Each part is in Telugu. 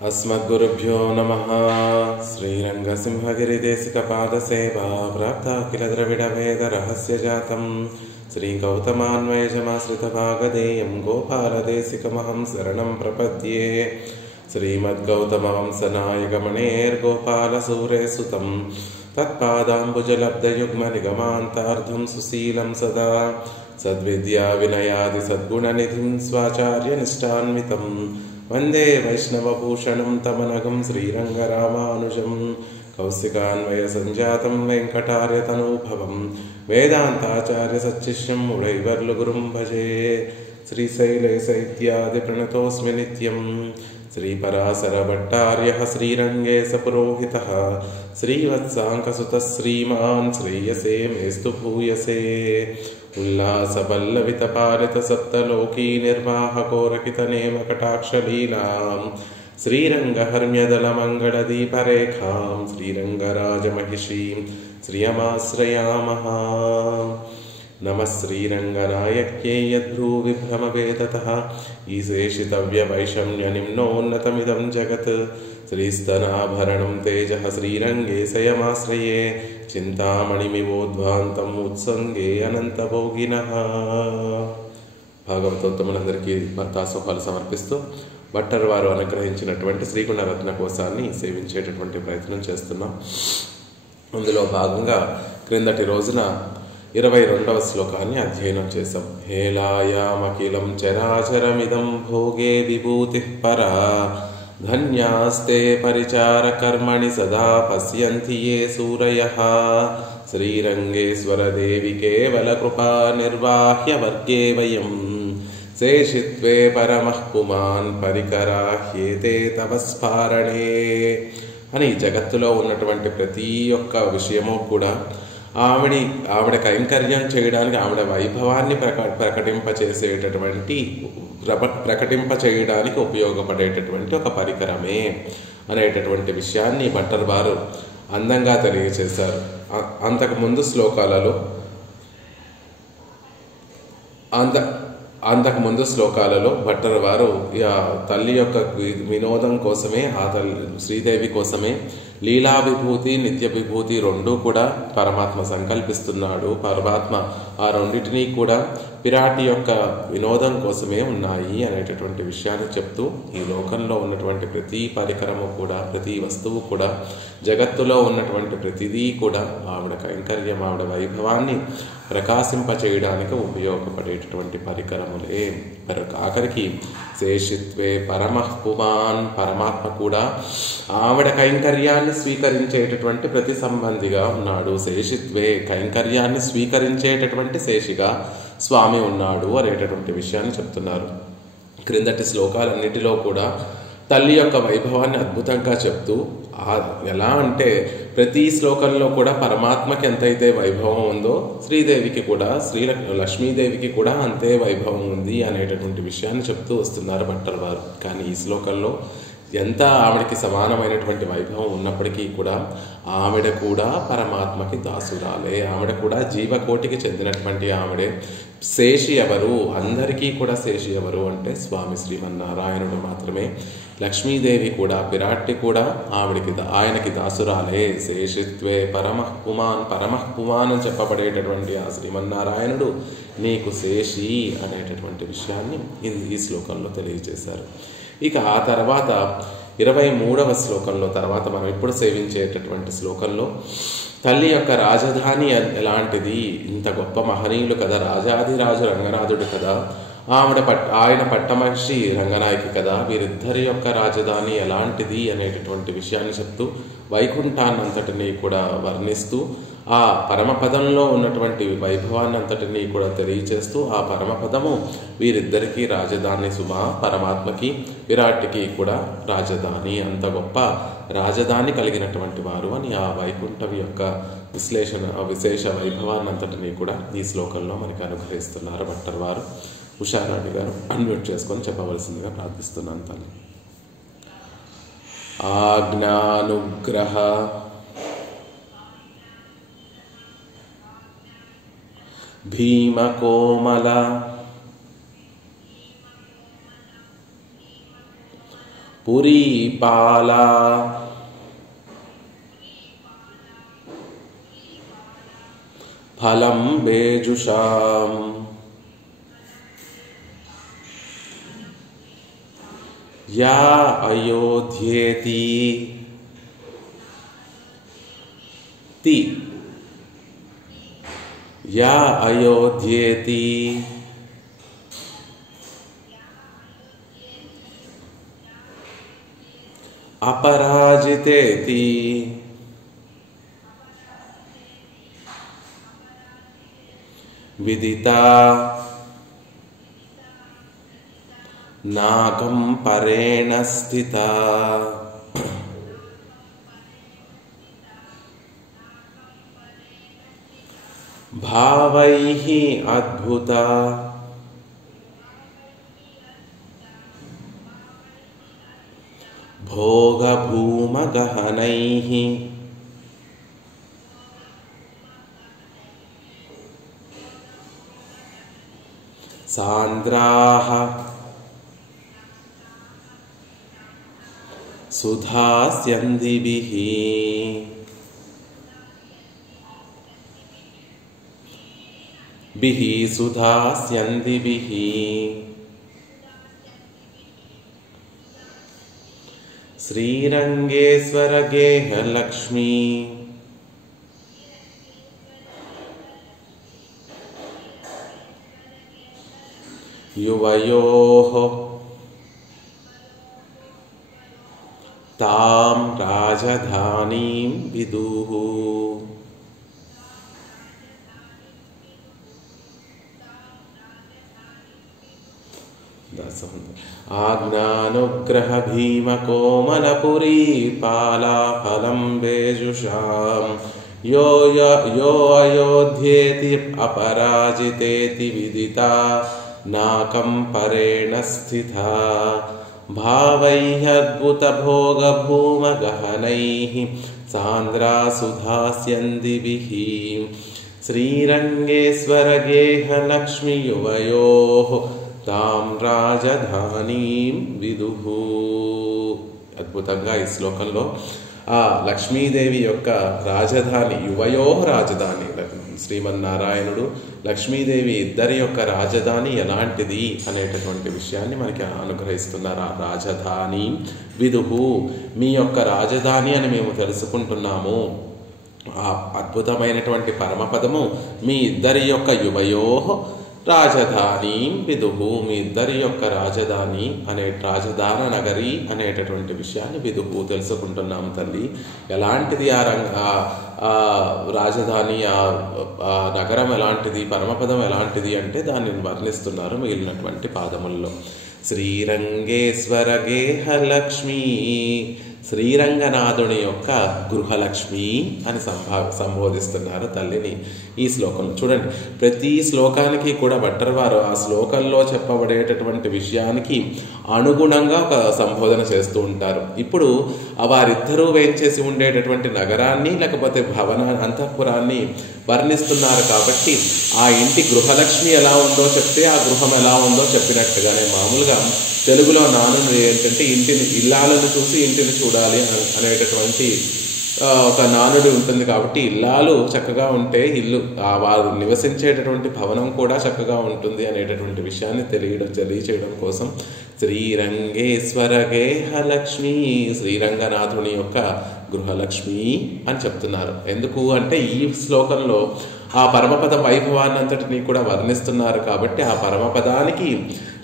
अस्मद्गुरुभ्यो नमः। श्रीरङ्गसिंहगिरिदेशिकपादसेवा प्राप्ताखिल द्रविडवेदरहस्यजातं श्रीगौतमान्वयजमाश्रितभागधेयं गोपालदेशिकमहं शरणं प्रपद्ये। श्रीमद्गौतमवंशनायकमणेर्गोपालसूरेसुतं तत्पादाम्बुजलब्धयुग्मनिगमान्तार्धं सुशीलं सदा सद्विद्याविनयादिसद्गुणनिधिं स्वाचार्यनिष्ठान्वितं वंदे वैष्णवभूषणं तमनघं श्रीरङ्गरामानुजं कौशिकान्वयसञ्जातं वेङ्कटार्यतनूभवं वेदान्ताचार्यसच्शिष्यं उडैवर्लुगुरुं भजे। श्रीशैलेशैत्यादिप्रणतोऽस्मि नित्यं श्रीपराशरभट्टार्यः श्रीरङ्गे सपुरोहितः श्रीवत्साङ्कसुतः श्रीमान् श्रेयसे मेस्तु भूयसे। उल्लासपल्लवितपालितसप्तलोकी निर्वाहकोरकितनेमकटाक्षलीलां श्रीरङ्गहर्म्यदलमङ्गलदीपरेखां श्रीरङ्गराजमहिषीं श्रियमाश्रयामः। नमः श्रीरङ्गनायक्यै यद्भ्रूविभ्रमवेदतः ईशेषितव्यवैषम्यनिम्नोन्नतमिदं जगत् श्रीस्तनाभरणं तेजः श्रीरङ्गे स्वयमाश्रये చింతామణిమివోద్వాంతం ఉత్సంగే అనంతభోగినః. భాగవతోత్తములందరికీ భక్తాశోభాలు సమర్పిస్తూ భట్టర్ వారు అనుగ్రహించినటువంటి శ్రీగుణరత్న కోశాన్ని సేవించేటటువంటి ప్రయత్నం చేస్తున్నాం. అందులో భాగంగా క్రిందటి రోజున 22వ శ్లోకాన్ని అధ్యయనం చేశాం. హేళాయామఖిలం చరాచరమిదం భోగే విభూతిః పరా ధన్యాస్తే పరిచారకర్మణి సదా పశ్యంతి యే సూరయః. శ్రీరంగేశ్వరదేవి కేవల కృపా నిర్వాహ్య వర్గే వయం శేషిత్వే పరమః పుమాన్ పరికరాహ్యేతే తవ స్ఫారణే అని జగత్తులో ఉన్నటువంటి ప్రతి ఒక్క విషయము కూడా ఆవిడ కైంకర్యం చేయడానికి ఆవిడ వైభవాన్ని ప్రకటింప చేయడానికి ఉపయోగపడేటటువంటి ఒక పరికరమే అనేటటువంటి విషయాన్ని భట్టర్ వారు అందంగా తెలియజేశారు. అంతకుముందు శ్లోకాలలో భట్టర్ వారు తల్లి యొక్క వినోదం కోసమే ఆ తల్లి శ్రీదేవి కోసమే లీలా విభూతి నిత్య విభూతి రెండూ కూడా పరమాత్మ సంకల్పిస్తున్నాడు. పరమాత్మ ఆ రెండింటినీ కూడా పిరాటి యొక్క వినోదం కోసమే ఉన్నాయి అనేటటువంటి విషయాన్ని చెప్తూ ఈ లోకంలో ఉన్నటువంటి ప్రతి పరికరము కూడా ప్రతి వస్తువు కూడా జగత్తులో ఉన్నటువంటి ప్రతిదీ కూడా ఆవిడ కైంకర్యం ఆవిడ వైభవాన్ని ప్రకాశింప చేయడానికి ఉపయోగపడేటటువంటి పరికరములే. ఆఖరికి శేషిత్వే పరమః పుమాన్ పరమాత్మ కూడా ఆవిడ కైంకర్యాన్ని స్వీకరించేటటువంటి ప్రతి సంబంధిగా ఉన్నాడు. శేషిత్వే కైంకర్యాన్ని స్వీకరించేటటువంటి శేషిగా స్వామి ఉన్నాడు అనేటటువంటి విషయాన్ని చెప్తున్నారు. క్రిందటి శ్లోకాలన్నిటిలో కూడా తల్లి యొక్క వైభవాన్ని అద్భుతంగా చెప్తూ ఎలా అంటే ప్రతి శ్లోకంలో కూడా పరమాత్మకి ఎంతైతే వైభవం ఉందో శ్రీదేవికి కూడా లక్ష్మీదేవికి కూడా అంతే వైభవం ఉంది అనేటటువంటి విషయాన్ని చెప్తూ వస్తున్నారు భట్టర్ వారు. కానీ ఈ శ్లోకంలో ఎంత ఆవిడకి సమానమైనటువంటి వైభవం ఉన్నప్పటికీ కూడా ఆవిడ కూడా పరమాత్మకి దాసురాలే. ఆవిడ కూడా జీవకోటికి చెందినటువంటి ఆవిడే. శేషి ఎవరు? అందరికీ కూడా శేషి ఎవరు అంటే స్వామి శ్రీమన్నారాయణుడు మాత్రమే. లక్ష్మీదేవి కూడా పిరాట్టి కూడా ఆయనకి దాసురాలే. శేషిత్వే పరమః పుమాన్ అని చెప్పబడేటటువంటి ఆ శ్రీమన్నారాయణుడు నీకు శేషి అనేటటువంటి విషయాన్ని ఈ శ్లోకంలో తెలియజేశారు. ఇక ఆ తర్వాత 23వ శ్లోకంలో తర్వాత మనం ఇప్పుడు సేవించేటటువంటి శ్లోకంలో తల్లి యొక్క రాజధాని ఎలాంటిది, ఇంత గొప్ప మహనీయులు కదా, రాజాధిరాజు రంగనాథుడు కదా, ఆయన పట్టమహిషి రంగనాయకి కదా, వీరిద్దరి యొక్క రాజధాని ఎలాంటిది అనేటటువంటి విషయాన్ని చెప్తూ వైకుంఠాన్నంతటినీ కూడా వర్ణిస్తూ ఆ పరమపదంలో ఉన్నటువంటి వైభవాన్ని అంతటినీ కూడా తెలియచేస్తూ ఆ పరమపదము వీరిద్దరికీ రాజధాని సుమా, పరమాత్మకి విరాట్కి కూడా రాజధాని, అంత గొప్ప రాజధాని కలిగినటువంటి వారు అని ఆ వైకుంఠం యొక్క విశేష వైభవాన్ని అంతటినీ కూడా ఈ శ్లోకంలో మనకి అనుగ్రహిస్తున్నారు భట్టర్ వారు. ఉషారాణి గారు అన్మ్యూట్ చేసుకొని చెప్పవలసిందిగా ప్రార్థిస్తున్నాను. తల్లి ఆజ్ఞానుగ్రహ భీమకోమల పురీపాలా ఫలం బేజుషాం యా అయోధ్యేతి తి యా అయోధ్యేతి అపరాజితేతి విదితా నాగం పరేణ స్థితా భావైః అద్భుత భోగభూమగహనైః సాంద్రాః సుధాస్యందిభిః సుధాస్యందిభిః శ్రీరంగేశ్వరగేహలక్ష్మీ యువయోః తాం రాజధానీం విదుః ఆజ్ఞానుగ్రహ భీమకోమలపురీ పాలాఫలం బేజుషాం యో అయోధ్యేతి అపరాజితేతి విదితా నాకం పరేణ స్థితా భావైః అద్భుత భోగభూమగహనైః సాంద్రా సుధాస్యందిభిః శ్రీరంగేశ్వరగేహలక్ష్మీ యువయోః తాం రాజధానీం విదుః. అద్భుతంగా ఈ శ్లోకంలో ఆ లక్ష్మీదేవి యొక్క రాజధాని, యువయో రాజధాని, శ్రీమన్నారాయణుడు లక్ష్మీదేవి ఇద్దరి యొక్క రాజధాని ఎలాంటిది అనేటటువంటి విషయాన్ని మనకి అనుగ్రహిస్తున్నారు. ఆ రాజధాని విదుః, మీ యొక్క రాజధాని అని మేము తెలుసుకుంటున్నాము. ఆ అద్భుతమైనటువంటి పరమపదము మీ ఇద్దరి యొక్క యువయో రాజధాని విదుః, మీ ఇద్దరి యొక్క రాజధాని అనే రాజధాన నగరి అనేటటువంటి విషయాన్ని విదుః తెలుసుకుంటున్నాము తల్లి. ఎలాంటిది ఆ రాజధాని, ఆ నగరం ఎలాంటిది, పరమపదం ఎలాంటిది అంటే దాన్ని వర్ణిస్తున్నారు మిగిలినటువంటి పాదముల్లో. శ్రీరంగేశ్వర గేహలక్ష్మీ, శ్రీరంగనాథుని యొక్క గృహలక్ష్మి అని సంబోధిస్తున్నారు తల్లిని ఈ శ్లోకంలో. చూడండి, ప్రతి శ్లోకానికి కూడా భట్టర్ వారు ఆ శ్లోకంలో చెప్పబడేటటువంటి విషయానికి అనుగుణంగా ఒక సంబోధన చేస్తూ ఉంటారు. ఇప్పుడు వారిద్దరూ వేంచేసి ఉండేటటువంటి నగరాన్ని లేకపోతే భవన అంతఃపురాన్ని వర్ణిస్తున్నారు కాబట్టి ఆ ఇంటి గృహలక్ష్మి ఎలా ఉందో చెప్తే ఆ గృహం ఎలా ఉందో చెప్పినట్టుగానే, మామూలుగా తెలుగులో నానుడి ఏంటంటే ఇంటిని, ఇల్లాలను చూసి ఇంటిని చూడాలి అనేటటువంటి ఒక నానుడి ఉంటుంది. కాబట్టి ఇల్లాలు చక్కగా ఉంటే ఇల్లు, వారు నివసించేటటువంటి భవనం కూడా చక్కగా ఉంటుంది అనేటటువంటి విషయాన్ని తెలియచేయడం కోసం శ్రీరంగేశ్వర గేహలక్ష్మి, శ్రీరంగనాథుని యొక్క గృహలక్ష్మి అని చెప్తున్నారు. ఎందుకు అంటే ఈ శ్లోకంలో ఆ పరమపద వైభవాన్నంతటినీ కూడా వర్ణిస్తున్నారు కాబట్టి ఆ పరమపదానికి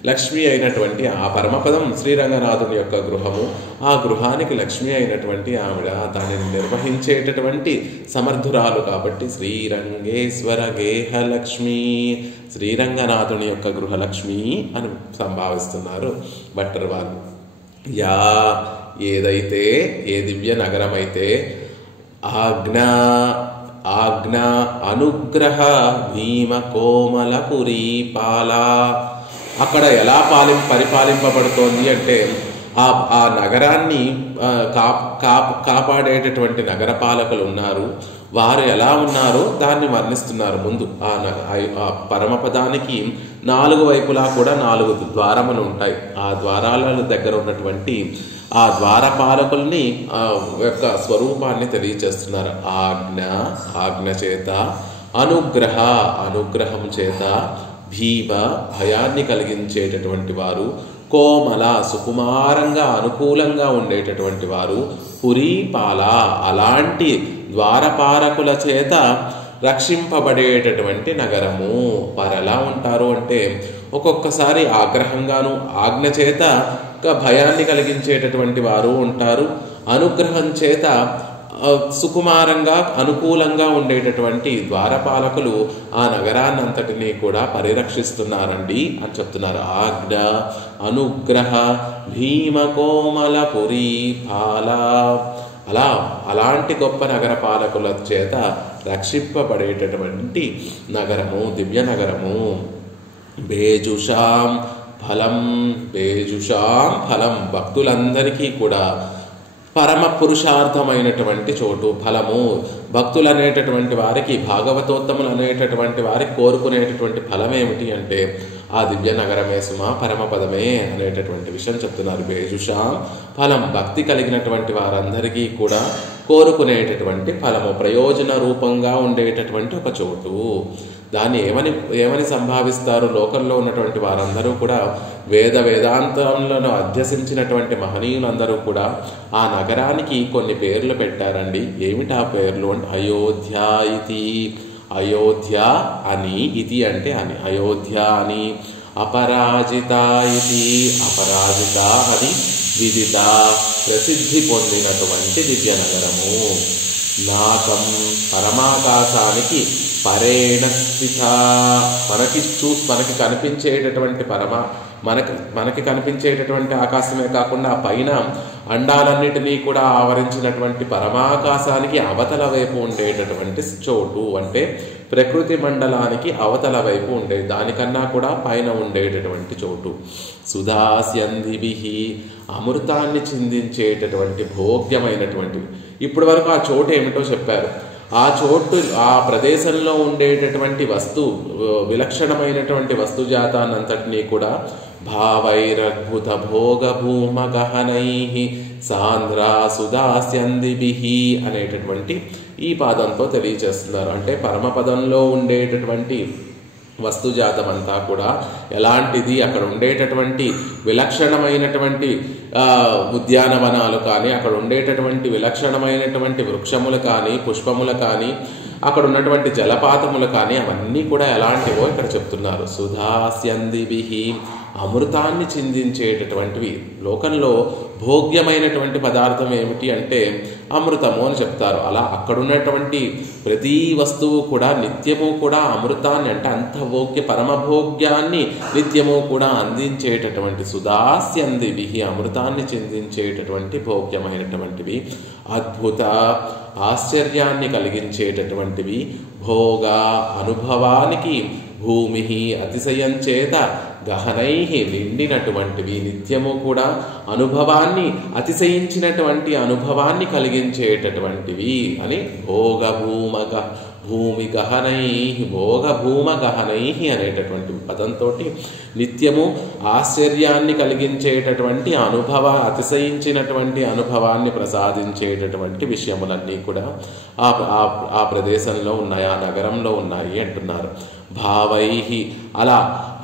లక్ష్మి అయినటువంటి ఆ పరమపదం శ్రీరంగనాథుని యొక్క గృహము, ఆ గృహానికి లక్ష్మి అయినటువంటి ఆవిడ దానిని నిర్వహించేటటువంటి సమర్థురాలు కాబట్టి శ్రీరంగేశ్వర గేహలక్ష్మి, శ్రీరంగనాథుని యొక్క గృహలక్ష్మి అని సంభావిస్తున్నారు భట్టర్ వారు. యా ఏదైతే, ఏ దివ్య నగరమైతే ఆజ్ఞ అనుగ్రహ భీమ కోమలపురీ పాలా, అక్కడ ఎలా పరిపాలింపబడుతోంది అంటే ఆ నగరాన్ని కాపాడేటటువంటి నగరపాలకులు ఉన్నారు. వారు ఎలా ఉన్నారో దాన్ని వర్ణిస్తున్నారు. ముందు ఆ పరమపదానికి 4 వైపులా కూడా 4 ద్వారములు ఉంటాయి. ఆ ద్వారాల దగ్గర ఉన్నటువంటి ఆ ద్వారపాలకుల్ని యొక్క స్వరూపాన్ని తెలియచేస్తున్నారు. ఆజ్ఞ చేత, అనుగ్రహం చేత, భీమ భయాన్ని కలిగించేటటువంటి వారు, కోమల సుకుమారంగా అనుకూలంగా ఉండేటటువంటి వారు, పురీపాల అలాంటి ద్వారపాలకుల చేత రక్షింపబడేటటువంటి నగరము. వారు ఎలా ఉంటారు అంటే ఒక్కొక్కసారి ఆగ్రహంగాను, ఆజ్ఞ చేత భయాన్ని కలిగించేటటువంటి వారు ఉంటారు, అనుగ్రహం చేత సుకుమారంగా అనుకూలంగా ఉండేటటువంటి ద్వారపాలకులు ఆ నగరాన్ని అంతటినీ కూడా పరిరక్షిస్తున్నారండి అని చెప్తున్నారు. ఆజ్ఞ, అనుగ్రహ, భీమ, కోమల, పురీ, పాల అలాంటి గొప్ప నగర పాలకుల చేత రక్షింపబడేటటువంటి నగరము, దివ్య నగరము. బేజుషాం ఫలం భక్తులందరికీ కూడా పరమ పురుషార్థమైనటువంటి చోటు, ఫలము. భక్తులు అనేటటువంటి వారికి, భాగవతోత్తములు అనేటటువంటి వారికి కోరుకునేటటువంటి ఫలం ఏమిటి అంటే ఆ దివ్య నగరమే సుమా, పరమపదమే అనేటటువంటి విషయం చెప్తున్నారు. బేజుషాం ఫలం భక్తి కలిగినటువంటి వారందరికీ కూడా కోరుకునేటటువంటి ఫలము, ప్రయోజన రూపంగా ఉండేటటువంటి ఒక చోటు. దాన్ని ఏమని సంభావిస్తారు? లోకంలో ఉన్నటువంటి వారందరూ కూడా వేదాంతాలను అధ్యసించినటువంటి మహనీయులందరూ కూడా ఆ నగరానికి కొన్ని పేర్లు పెట్టారండి. ఏమిటి ఆ పేర్లు అంటే అయోధ్య ఇతి, అయోధ్య అని, ఇది అంటే అని, అయోధ్య అని, అపరాజిత ఇది, అపరాజిత అని విదిత ప్రసిద్ధి పొందినటువంటి దివ్య నగరము. నాకం పరమాకాశానికి పరేణ స్థిత, మనకి కనిపించేటటువంటి మనకి కనిపించేటటువంటి ఆకాశమే కాకుండా ఆ పైన అండాలన్నిటినీ కూడా ఆవరించినటువంటి పరమాకాశానికి అవతల వైపు ఉండేటటువంటి చోటు, అంటే ప్రకృతి మండలానికి అవతల వైపు ఉండే దానికన్నా కూడా పైన ఉండేటటువంటి చోటు. సుధాస్యందిభిః అమృతాన్ని చిందించేటటువంటి భోగ్యమైనటువంటివి. ఇప్పటి వరకు ఆ చోటు ఏమిటో చెప్పారు. ఆ చోటు, ఆ ప్రదేశంలో ఉండేటటువంటి విలక్షణమైనటువంటి వస్తుజాతాన్నంతటినీ కూడా భావైరద్భుత భోగ భూమ గహనైః సాంద్రా సుదాస్యందిభిః అనేటటువంటి ఈ పాదంతో తెలియచేస్తున్నారు. అంటే పరమపదంలో ఉండేటటువంటి వస్తుజాతం అంతా కూడా ఎలాంటిది, అక్కడ ఉండేటటువంటి విలక్షణమైనటువంటి ఉద్యానవనాలు కానీ, అక్కడ ఉండేటటువంటి విలక్షణమైనటువంటి వృక్షములు కానీ, పుష్పములు కానీ, అక్కడ ఉన్నటువంటి జలపాతములు కానీ అవన్నీ కూడా ఎలాంటివో ఇక్కడ చెప్తున్నారు. సుధాస్యందిభిః అమృతాన్ని చిందించేటటువంటివి. లోకంలో భోగ్యమైనటువంటి పదార్థం ఏమిటి అంటే అమృతము అని చెప్తారు. అలా అక్కడున్నటువంటి ప్రతి వస్తువు కూడా నిత్యము కూడా అమృతాన్ని, అంటే అంత పరమభోగ్యాన్ని నిత్యము కూడా అందించేటటువంటి సుదాస్యందిభిః అమృతాన్ని చిందించేటటువంటి భోగ్యమైనటువంటివి, అద్భుత ఆశ్చర్యాన్ని కలిగించేటటువంటివి, భోగ అనుభవానికి, భూమి అతిశయం చేత గహనైః నిండినటువంటివి, నిత్యము కూడా అనుభవాన్ని, అతిశయించినటువంటి అనుభవాన్ని కలిగించేటటువంటివి అని భూమి గహనైః, భోగభూమ గహనైః అనేటటువంటి పదంతో నిత్యము ఆశ్చర్యాన్ని కలిగించేటటువంటి అతిశయించినటువంటి అనుభవాన్ని ప్రసాదించేటటువంటి విషయములన్నీ కూడా ఆ ప్రదేశంలో ఉన్నాయి, ఆ నగరంలో ఉన్నాయి అంటున్నారు. భావైః అలా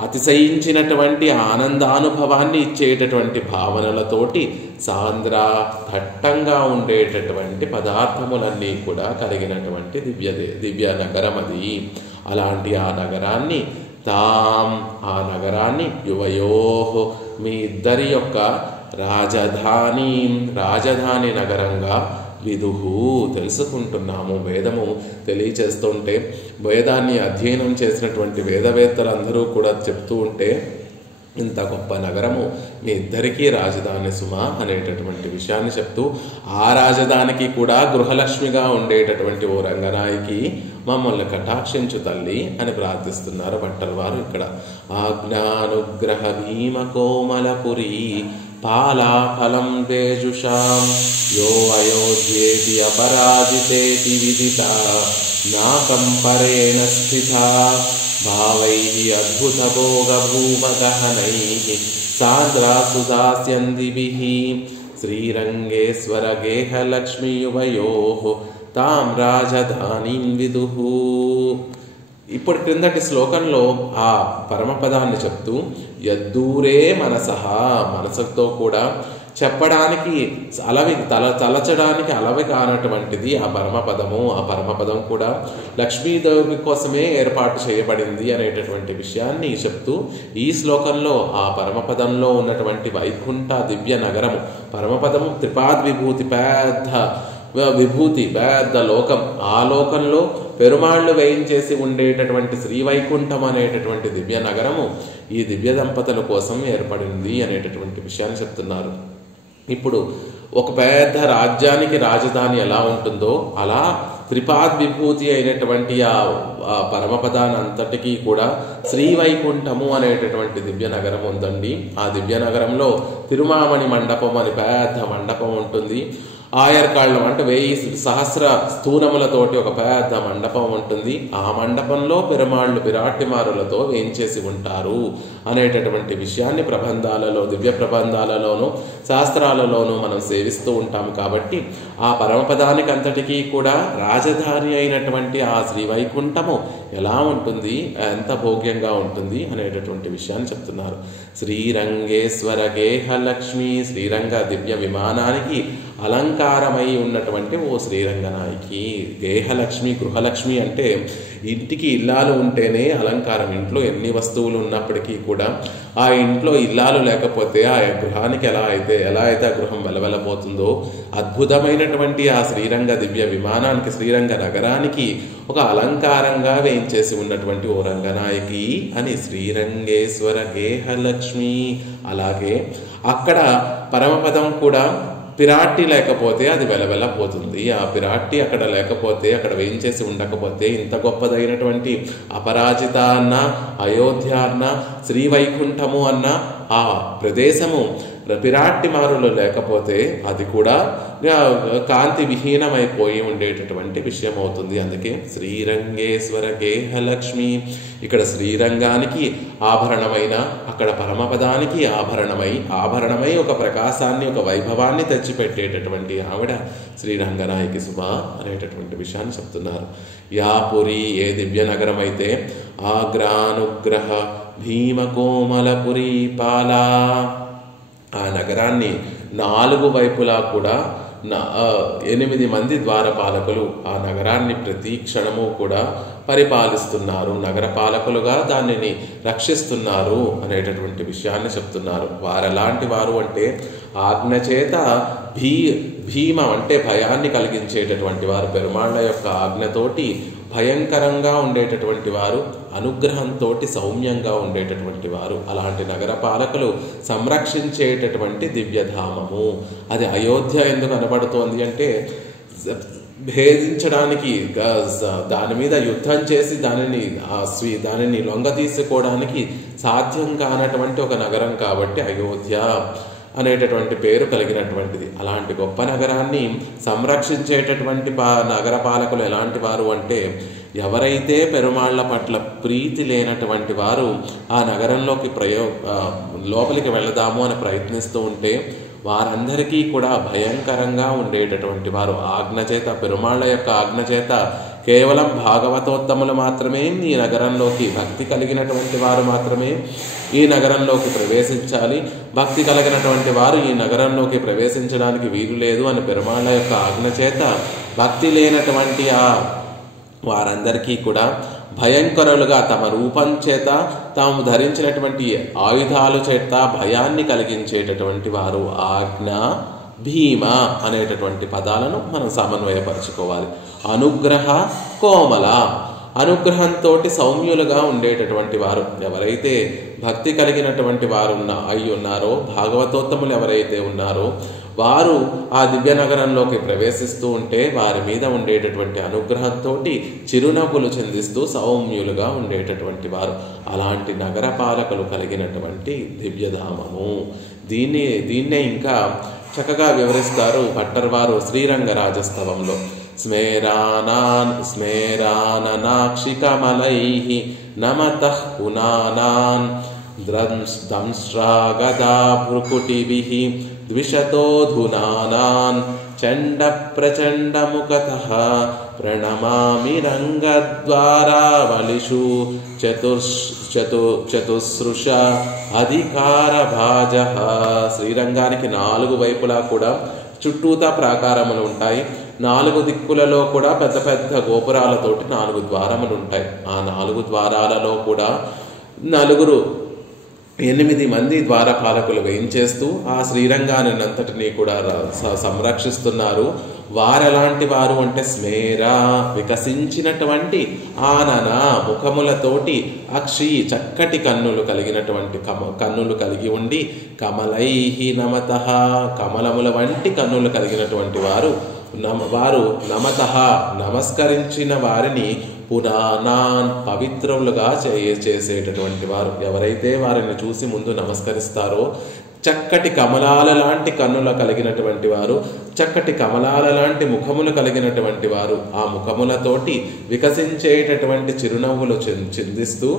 అతిశయించినటువంటి ఆనందానుభవాన్ని ఇచ్చేటటువంటి భావనలతోటి, సాంద్ర దట్టంగా ఉండేటటువంటి పదార్థములన్నీ కూడా కలిగినటువంటి దివ్య నగరం అది. అలాంటి ఆ నగరాన్ని ఆ నగరాన్ని యువయోః మీ ఇద్దరి యొక్క రాజధాని నగరంగా విదుహు తెలుసుకుంటున్నాము. వేదము తెలియచేస్తుంటే, వేదాన్ని అధ్యయనం చేసినటువంటి వేదవేత్తలందరూ కూడా చెప్తూ ఉంటే, ఇంత గొప్ప నగరము మీ ఇద్దరికీ రాజధాని సుమా అనేటటువంటి విషయాన్ని చెప్తూ, ఆ రాజధానికి కూడా గృహలక్ష్మిగా ఉండేటటువంటి ఓ రంగనాయకి మమ్మల్ని కటాక్షించు తల్లి అని ప్రార్థిస్తున్నారు భట్టల వారు ఇక్కడ. ఆజ్ఞానుగ్రహ భీమ కోమలపురి పాలాఫలం తేజుషాం యో అయోధ్యేతి అపరాజితేతి విదిత నాకం పరేణ స్థిత భావైః అద్భుత భోగ భూమ గహనైః సాంద్రా సుదాస్యందిభిః శ్రీరంగేశ్వర గేహలక్ష్మీయువయోః తాం రాజధానీం విదుః. ఇప్పుడు క్రిందటి శ్లోకంలో ఆ పరమపదాన్ని చెప్తూ యద్దూరే మనసః, మనసుతో కూడా చెప్పడానికి తలచడానికి అలవి కానటువంటిది ఆ పరమపదము. ఆ పరమపదం కూడా లక్ష్మీదేవి కోసమే ఏర్పాటు చేయబడింది అనేటటువంటి విషయాన్ని చెప్తూ ఈ శ్లోకంలో ఆ పరమపదంలో ఉన్నటువంటి వైకుంఠ దివ్య నగరము, పరమపదము త్రిపాద్విభూతి, పెద్ద విభూతి, పెద్ద లోకం. ఆ లోకంలో పెరుమాళ్ళు వేయించేసి ఉండేటటువంటి శ్రీవైకుంఠం అనేటటువంటి దివ్య నగరము ఈ దివ్య దంపతుల కోసం ఏర్పడింది అనేటటువంటి విషయాన్ని చెప్తున్నారు. ఇప్పుడు ఒక పెద్ద రాజ్యానికి రాజధాని ఎలా ఉంటుందో అలా త్రిపాద్విభూతి అయినటువంటి ఆ పరమపదాన్ని అంతటికీ కూడా శ్రీవైకుంఠము అనేటటువంటి దివ్య నగరం ఉందండి. ఆ దివ్య నగరంలో తిరుమామణి మండపం అని పెద్ద మండపం ఉంటుంది. ఆయర్కాళ్ళం అంటే 1000 సహస్ర స్థూనములతోటి ఒక పెద్ద మండపం ఉంటుంది. ఆ మండపంలో పెరుమాళ్ళు పిరాటిమారులతో వేయించేసి ఉంటారు అనేటటువంటి విషయాన్ని ప్రబంధాలలో, దివ్య ప్రబంధాలలోనూ శాస్త్రాలలోనూ మనం సేవిస్తూ ఉంటాం. కాబట్టి ఆ పరమపదానికి అంతటికీ కూడా రాజధాని అయినటువంటి ఆ శ్రీవైకుంఠము ఎలా ఉంటుంది, ఎంత భోగ్యంగా ఉంటుంది అనేటటువంటి విషయాన్ని చెప్తున్నారు. శ్రీరంగేశ్వర గేహలక్ష్మి, శ్రీరంగ దివ్య విమానానికి అలంకారమై ఉన్నటువంటి ఓ శ్రీరంగనాయకి. గేహలక్ష్మి, గృహలక్ష్మి అంటే ఇంటికి ఇల్లాలు ఉంటేనే అలంకారం. ఇంట్లో ఎన్ని వస్తువులు ఉన్నప్పటికీ కూడా ఆ ఇంట్లో ఇల్లాలు లేకపోతే ఆ గృహానికి ఎలా అయితే ఆ గృహం వెలవెలబోతుందో అద్భుతమైనటువంటి ఆ శ్రీరంగ దివ్య విమానానికి, శ్రీరంగ నగరానికి ఒక అలంకారంగా వేయించేసి ఉన్నటువంటి ఓ రంగనాయకి అని శ్రీరంగేశ్వర గేహలక్ష్మి. అలాగే అక్కడ పరమపదం కూడా పిరాట్టి లేకపోతే అది వెలవెలపోతుంది. ఆ పిరాట్టి అక్కడ లేకపోతే, అక్కడ వేయించేసి ఉండకపోతే ఇంత గొప్పదైనటువంటి అపరాజిత అన్న, అయోధ్య అన్న, శ్రీవైకుంఠము అన్న ఆ ప్రదేశము పిరాట్టి మారులు లేకపోతే అది కూడా కాంతి విహీనమైపోయి ఉండేటటువంటి విషయం అవుతుంది. అందుకే శ్రీరంగేశ్వర గేహలక్ష్మి. ఇక్కడ శ్రీరంగానికి ఆభరణమైన, అక్కడ పరమపదానికి ఆభరణమై ఒక ప్రకాశాన్ని, ఒక వైభవాన్ని తెచ్చిపెట్టేటటువంటి ఆవిడ శ్రీరంగనాయకి సుమా అనేటటువంటి విషయాన్ని చెప్తున్నారు. యాపురి, ఏ దివ్య నగరం అయితే ఆగ్రానుగ్రహ భీమకోమలపురి పాలా, ఆ నగరాన్ని 4 వైపులా కూడా 8 మంది ద్వారపాలకులు ఆ నగరాన్ని ప్రతి క్షణము కూడా పరిపాలిస్తున్నారు. నగర పాలకులుగా దానిని రక్షిస్తున్నారు అనేటటువంటి విషయాన్ని చెప్తున్నారు. వారెలాంటి వారు అంటే ఆజ్ఞ చేత భీమ అంటే భయాన్ని కలిగించేటటువంటి వారు, పెరుమాళ్ళ యొక్క ఆజ్ఞతోటి భయంకరంగా ఉండేటటువంటి వారు, అనుగ్రహంతో సౌమ్యంగా ఉండేటటువంటి వారు. అలాంటి నగర పాలకులు సంరక్షించేటటువంటి దివ్యధామము. అది అయోధ్య ఎందుకు కనబడుతోంది అంటే భేదించడానికి, దాని మీద యుద్ధం చేసి దానిని లొంగ తీసుకోవడానికి సాధ్యం కానటువంటి ఒక నగరం కాబట్టి అయోధ్య అనేటటువంటి పేరు కలిగినటువంటిది. అలాంటి గొప్ప నగరాన్ని సంరక్షించేటటువంటి నగర పాలకులు ఎలాంటి వారు అంటే ఎవరైతే పెరుమాళ్ల పట్ల ప్రీతి లేనటువంటి వారు ఆ నగరంలోకి లోపలికి వెళదాము అని ప్రయత్నిస్తూ ఉంటే వారందరికీ కూడా భయంకరంగా ఉండేటటువంటి వారు. ఆజ్ఞచేత, పెరుమాళ్ల యొక్క ఆజ్ఞచేత కేవలం భాగవతోత్తములు మాత్రమే ఈ నగరంలోకి, భక్తి కలిగినటువంటి వారు మాత్రమే ఈ నగరంలోకి ప్రవేశించాలి, భక్తి కలిగినటువంటి వారు ఈ నగరంలోకి ప్రవేశించడానికి వీలు లేదు అని పెరుమాళ్ల యొక్క ఆజ్ఞచేత భక్తి లేనటువంటి ఆ వారందరికీ కూడా భయంకరులుగా తమ రూపం చేత, తాము ధరించినటువంటి ఆయుధాలు చేత భయాన్ని కలిగించేటటువంటి వారు. ఆజ్ఞ, భీమ అనేటటువంటి పదాలను మనం సమన్వయపరచుకోవాలి. అనుగ్రహ, కోమల, అనుగ్రహంతో సౌమ్యులుగా ఉండేటటువంటి వారు. ఎవరైతే భక్తి కలిగినటువంటి వారు అయి ఉన్నారో, భాగవతోత్తములు ఎవరైతే ఉన్నారో వారు ఆ దివ్య నగరంలోకి ప్రవేశిస్తూ ఉంటే వారి మీద ఉండేటటువంటి అనుగ్రహంతో చిరునవ్వులు చెందిస్తూ సౌమ్యులుగా ఉండేటటువంటి వారు. అలాంటి నగర పాలకులు కలిగినటువంటి దివ్యధామము. దీన్నే ఇంకా చక్కగా వివరిస్తారు భట్టర్ వారు శ్రీరంగరాజస్తవంలో. స్మేరాననాక్షికమలైః నమతః పునానాన్ దంశ్రాగదా భృకుటిభిః ద్విషతోధునానాన్ చండ ప్రచండముఖతః ప్రణమామి రంగద్వారావళిషు చతుస్సృష అధికార భాజః. శ్రీరంగానికి 4 వైపులా కూడా చుట్టూతా ప్రాకారములు ఉంటాయి. 4 దిక్కులలో కూడా పెద్ద పెద్ద గోపురాలతోటి 4 ద్వారములు ఉంటాయి. ఆ 4 ద్వారాలలో కూడా 8 మంది ద్వారపాలకులు వేయించేస్తూ ఆ శ్రీరంగాన్ని అంతటినీ కూడా సంరక్షిస్తున్నారు. వారెలాంటి వారు అంటే స్మేర వికసించినటువంటి ఆనన ముఖములతోటి అక్షి చక్కటి కన్నులు కలిగినటువంటి కన్నులు కలిగి ఉండి కమలైహి నమతః కమలముల వంటి కన్నులు కలిగినటువంటి వారు నమతః నమస్కరించిన వారిని పునానాన్ పవిత్రములుగా చేసేటటువంటి వారు. ఎవరైతే వారిని చూసి ముందు నమస్కరిస్తారో చక్కటి కమలాల లాంటి కన్నుల కలిగినటువంటి వారు, చక్కటి కమలాల లాంటి ముఖములు కలిగినటువంటి వారు, ఆ ముఖములతోటి వికసించేటటువంటి చిరునవ్వులు చిందిస్తూ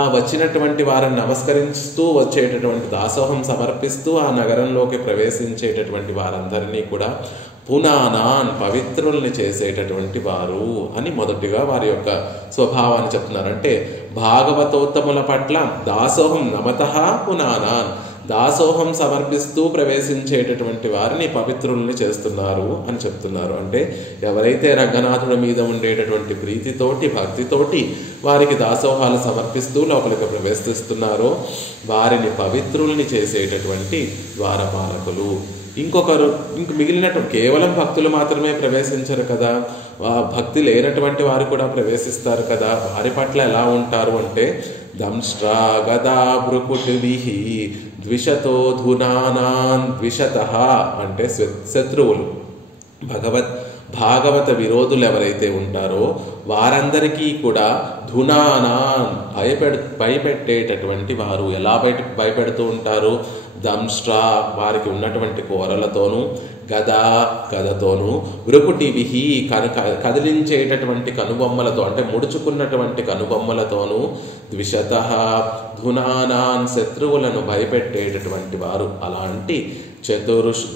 ఆ వచ్చినటువంటి వారిని నమస్కరిస్తూ వచ్చేటటువంటి దాసోహం సమర్పిస్తూ ఆ నగరంలోకి ప్రవేశించేటటువంటి వారందరినీ కూడా పునానాన్ పవిత్రుల్ని చేసేటటువంటి వారు అని మొదటిగా వారి యొక్క స్వభావాన్ని చెప్తున్నారు. అంటే భాగవతోత్తముల పట్ల దాసోహం నమతః పునానాన్ దాసోహం సమర్పిస్తూ ప్రవేశించేటటువంటి వారిని పవిత్రుల్ని చేస్తున్నారు అని చెప్తున్నారు. అంటే ఎవరైతే రంగనాథుడి మీద ఉండేటటువంటి ప్రీతితోటి భక్తితోటి వారికి దాసోహాలు సమర్పిస్తూ లోపలికి ప్రవేశిస్తున్నారో వారిని పవిత్రుల్ని చేసేటటువంటి ద్వారపాలకులు. ఇంక మిగిలినటువంటి కేవలం భక్తులు మాత్రమే ప్రవేశించరు కదా, భక్తి లేనటువంటి వారు కూడా ప్రవేశిస్తారు కదా. వారి పట్ల ఎలా ఉంటారు అంటే దంష్ట్రా గదా భృకుటిభిః ద్విషతోధునానాన్ ద్విషతః అంటే శత్రువులు భాగవత విరోధులు ఎవరైతే ఉంటారో వారందరికీ కూడా ధునానాన్ భయపెట్టేటటువంటి వారు. ఎలా భయపెడుతూ ఉంటారు? దంష్ట్రా వారికి ఉన్నటువంటి కోరలతోనూ, గదతోనూ, వృకుటిభిః కదిలించేటటువంటి కనుబొమ్మలతో అంటే ముడుచుకున్నటువంటి కనుబొమ్మలతోనూ, ద్విషతః ధునానాన్ శత్రువులను భయపెట్టేటటువంటి వారు. అలాంటి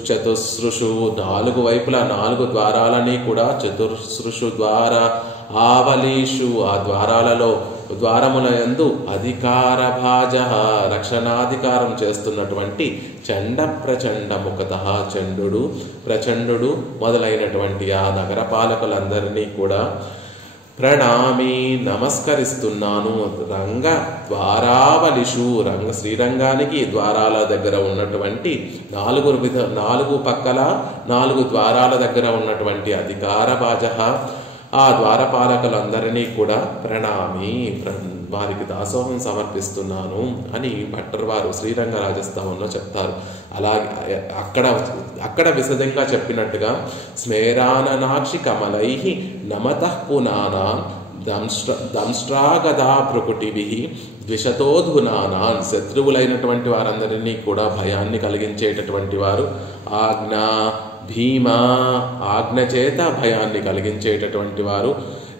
చతుస్సృషు 4 వైపులా 4 ద్వారాలని కూడా చతుస్సృషు ద్వార ఆవలీషు ఆ ద్వారముల యందు అధికార భాజ రక్షణాధికారం చేస్తున్నటువంటి చండ ప్రచండ ముఖతః చండు ప్రచండు మొదలైనటువంటి ఆ నగరపాలకులందరినీ కూడా ప్రణామి నమస్కరిస్తున్నాను. రంగ ద్వారావలిషు శ్రీరంగానికి ద్వారాల దగ్గర ఉన్నటువంటి 4 పక్కల 4 ద్వారాల దగ్గర ఉన్నటువంటి అధికార భాజ ఆ ద్వారపాలకులందరినీ కూడా ప్రణామి వారికి దాసోహం సమర్పిస్తున్నాను అని భట్టర్ వారు శ్రీరంగ రాజస్థానంలో చెప్తారు. అలాగే అక్కడ విశదంగా చెప్పినట్టుగా స్మేరాననాక్షి కమలైః నమతః పునానాన్ దంష్ట్రాగదా భృకుటిభిః ద్విషతోధునానాన్ శత్రువులైనటువంటి వారందరినీ కూడా భయాన్ని కలిగించేటటువంటి వారు. భీమ ఆజ్ఞ చేత భయాన్ని కలిగించేటటువంటి వారు.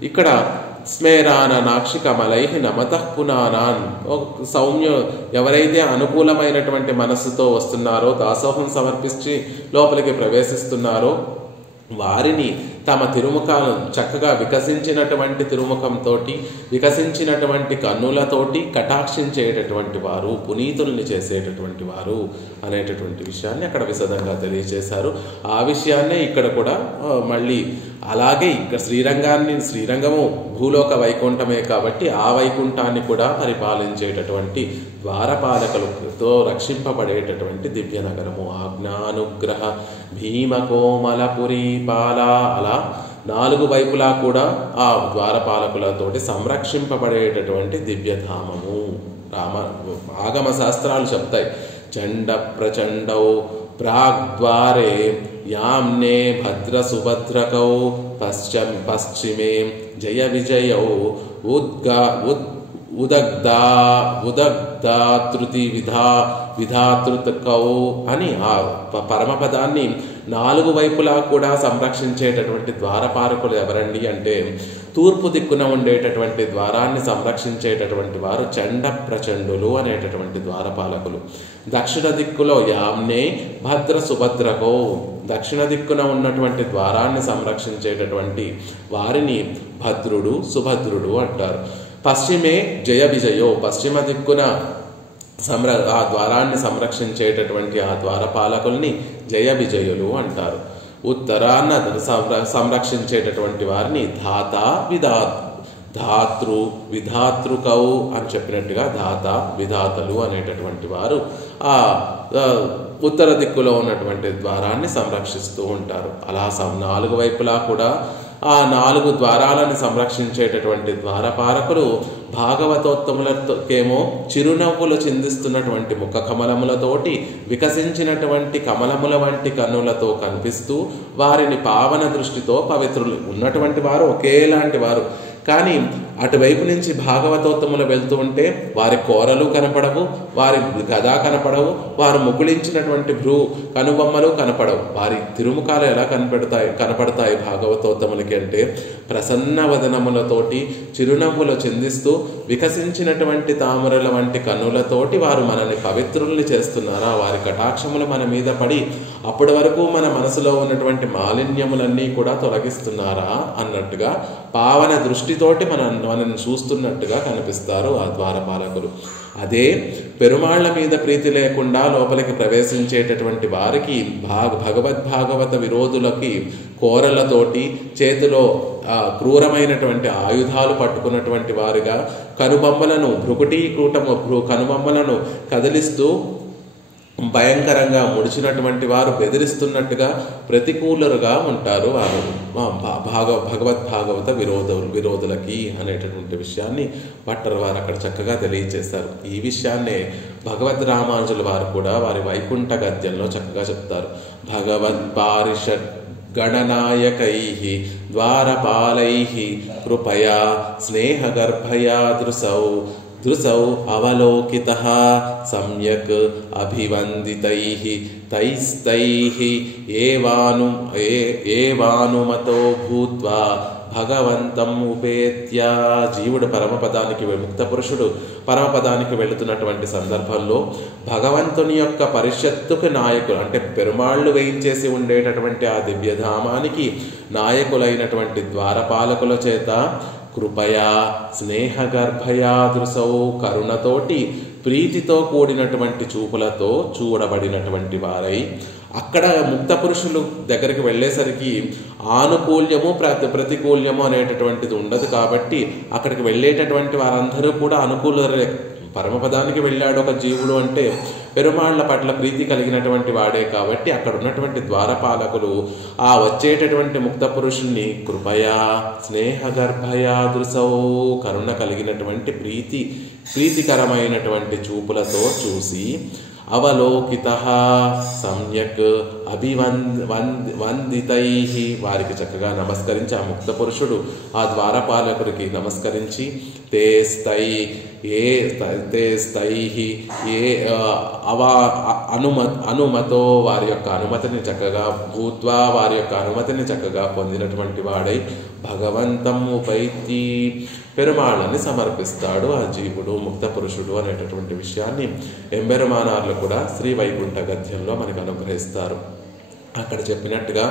ఇక్కడ స్మేరాననాక్షి కమలైః నమతః పునానాన్ సౌమ్య ఎవరైతే అనుకూలమైనటువంటి మనస్సుతో వస్తున్నారో దాసోహం సమర్పించి లోపలికి ప్రవేశిస్తున్నారో వారిని తమ తిరుముఖాలను చక్కగా వికసించినటువంటి తిరుముఖంతో వికసించినటువంటి కన్నులతోటి కటాక్షించేటటువంటి వారు, పునీతుల్ని చేసేటటువంటి వారు అనేటటువంటి విషయాన్ని అక్కడ విశదంగా తెలియజేశారు. ఆ విషయాన్నే ఇక్కడ కూడా మళ్ళీ అలాగే ఇక్కడ శ్రీరంగము భూలోక వైకుంఠమే కాబట్టి ఆ వైకుంఠాన్ని కూడా పరిపాలించేటటువంటి ద్వారపాలకులతో రక్షింపబడేటటువంటి దివ్య నగరము. ఆజ్ఞానుగ్రహ భీమకోమలపురి పాల అలా 4 వైపులా కూడా ఆ ద్వారపాలకులతోటి సంరక్షింపబడేటటువంటి దివ్యధామము. ఆగమ శాస్త్రాలు చెప్తాయి. చండ ప్రచండౌ ప్రాగ్ద్వారే యామ్నే భద్ర సుభద్రకౌ పశ్చిమే జయ విజయౌ ఉదగ్ధాతృతి విధాతృతకౌ అని ఆ పరమపదాన్ని 4 వైపులా కూడా సంరక్షించేటటువంటి ద్వారపాలకులు ఎవరండి అంటే తూర్పు దిక్కున ఉండేటటువంటి ద్వారాన్ని సంరక్షించేటటువంటి వారు చండ ప్రచండులు అనేటటువంటి ద్వారపాలకులు. దక్షిణ దిక్కులో యామ్నే భద్ర సుభద్రకో, దక్షిణ దిక్కున ఉన్నటువంటి ద్వారాన్ని సంరక్షించేటటువంటి వారిని భద్రుడు సుభద్రుడు అంటారు. పశ్చిమే జయ విజయో, పశ్చిమ దిక్కున ఆ ద్వారాన్ని సంరక్షించేటటువంటి ఆ ద్వారపాలకుల్ని జయ విజయులు అంటారు. ఉత్తరాన్న సంరక్షించేటటువంటి వారిని ధాత ధాతృ విధాతృకౌ అని చెప్పినట్టుగా ధాత విధాతలు అనేటటువంటి వారు ఆ ఉత్తర దిక్కులో ఉన్నటువంటి ద్వారాన్ని సంరక్షిస్తూ ఉంటారు. అలా 4 వైపులా కూడా ఆ 4 ద్వారాలను సంరక్షించేటటువంటి ద్వారపాలకులు భాగవతోత్తములకేమో చిరునవ్వులు చిందిస్తున్నటువంటి ముఖ కమలములతోటి వికసించినటువంటి కమలముల వంటి కన్నులతో కనిపిస్తూ వారిని పావన దృష్టితో పవిత్రులు ఉన్నటువంటి వారు ఒకేలాంటి వారు. కానీ అటువైపు నుంచి భాగవతోత్తములు వెళ్తూ ఉంటే వారి కోరలు కనపడవు, వారి గదా కనపడవు, వారు ముకుళించినటువంటి కనుబొమ్మలు కనపడవు. వారి తిరుముఖాలు ఎలా కనపడతాయి భాగవతోత్తములకి అంటే ప్రసన్న వదనములతోటి చిరునవ్వులు చెందిస్తూ వికసించినటువంటి తామరల వంటి కన్నులతోటి వారు మనల్ని పవిత్రుల్ని చేస్తున్నారా, వారి కటాక్షములు మన మీద పడి అప్పటి వరకు మన మనసులో ఉన్నటువంటి మాలిన్యములన్నీ కూడా తొలగిస్తున్నారా అన్నట్టుగా పావన దృష్టితోటి మనల్ని చూస్తున్నట్టుగా కనిపిస్తారు ఆ ద్వారపాలకులు. అదే పెరుమాళ్ల మీద ప్రీతి లేకుండా లోపలికి ప్రవేశించేటటువంటి వారికి భగవద్భాగవత విరోధులకి కోరలతోటి చేతిలో క్రూరమైనటువంటి ఆయుధాలు పట్టుకున్నటువంటి వారిగా కనుబొమ్మలను కనుబొమ్మలను కదిలిస్తూ భయంకరంగా ముడిచినటువంటి వారు బెదిరిస్తున్నట్టుగా ప్రతికూలరుగా ఉంటారు వారు భగవద్భాగవత విరోధులకి అనేటటువంటి విషయాన్ని భట్టర్ వారు అక్కడ చక్కగా తెలియజేశారు. ఈ విషయాన్నే భగవద్ రామానుజుల వారు కూడా వారి వైకుంఠ గద్యంలో చక్కగా చెప్తారు. భగవద్పారిషత్ గణనాయకైః ద్వారపాలైః కృపయా స్నేహగర్భయా దృశౌ అవలోకితః సమ్యక్ అభివందితైః తైస్తైః ఏవానుమతో భూత్వా భగవంతం ఉపేత్య. జీవుడు పరమపదానికి ముక్త పురుషుడు పరమపదానికి వెళుతున్నటువంటి సందర్భంలో భగవంతుని యొక్క పరిషత్తుకు నాయకులు అంటే పెరుమాళ్ళు వేయించేసి ఉండేటటువంటి ఆ దివ్యధామానికి నాయకులైనటువంటి ద్వారపాలకుల చేత కృపయా స్నేహగర్భయా దృశౌ కరుణతోటి ప్రీతితో కూడినటువంటి చూపులతో చూడబడినటువంటి వారై అక్కడ ముక్త పురుషులు దగ్గరికి వెళ్ళేసరికి ఆనుకూల్యము ప్రతికూల్యము అనేటటువంటిది ఉండదు. కాబట్టి అక్కడికి వెళ్ళేటటువంటి వారందరూ కూడా అనుకూలరే. పరమపదానికి వెళ్ళాడు ఒక జీవుడు అంటే పెరుమాళ్ల పట్ల ప్రీతి కలిగినటువంటి వాడే. కాబట్టి అక్కడ ఉన్నటువంటి ద్వారపాలకులు ఆ వచ్చేటటువంటి ముక్త పురుషుణ్ణి కృపయా స్నేహగర్భయా దృశౌ కరుణ కలిగినటువంటి ప్రీతికరమైనటువంటి చూపులతో చూసి అవలోకితః సమ్యక్ అభివందితైః వారికి చక్కగా నమస్కరించి ఆ ముక్త పురుషుడు ఆ ద్వారపాలకుడికి నమస్కరించి తే స్థైః అనుమతో వారి యొక్క అనుమతిని చక్కగా భూత్వా వారి యొక్క అనుమతిని చక్కగా పొందినటువంటి వాడై భగవంతం ఉపైతి పెరుమాళ్ళని సమర్పిస్తాడు ఆ జీవుడు ముక్త పురుషుడు అనేటటువంటి విషయాన్ని ఎంబెరుమానార్లు కూడా శ్రీ వైకుంఠ గద్యంలో మనకు అనుగ్రహిస్తారు. అక్కడ చెప్పినట్టుగా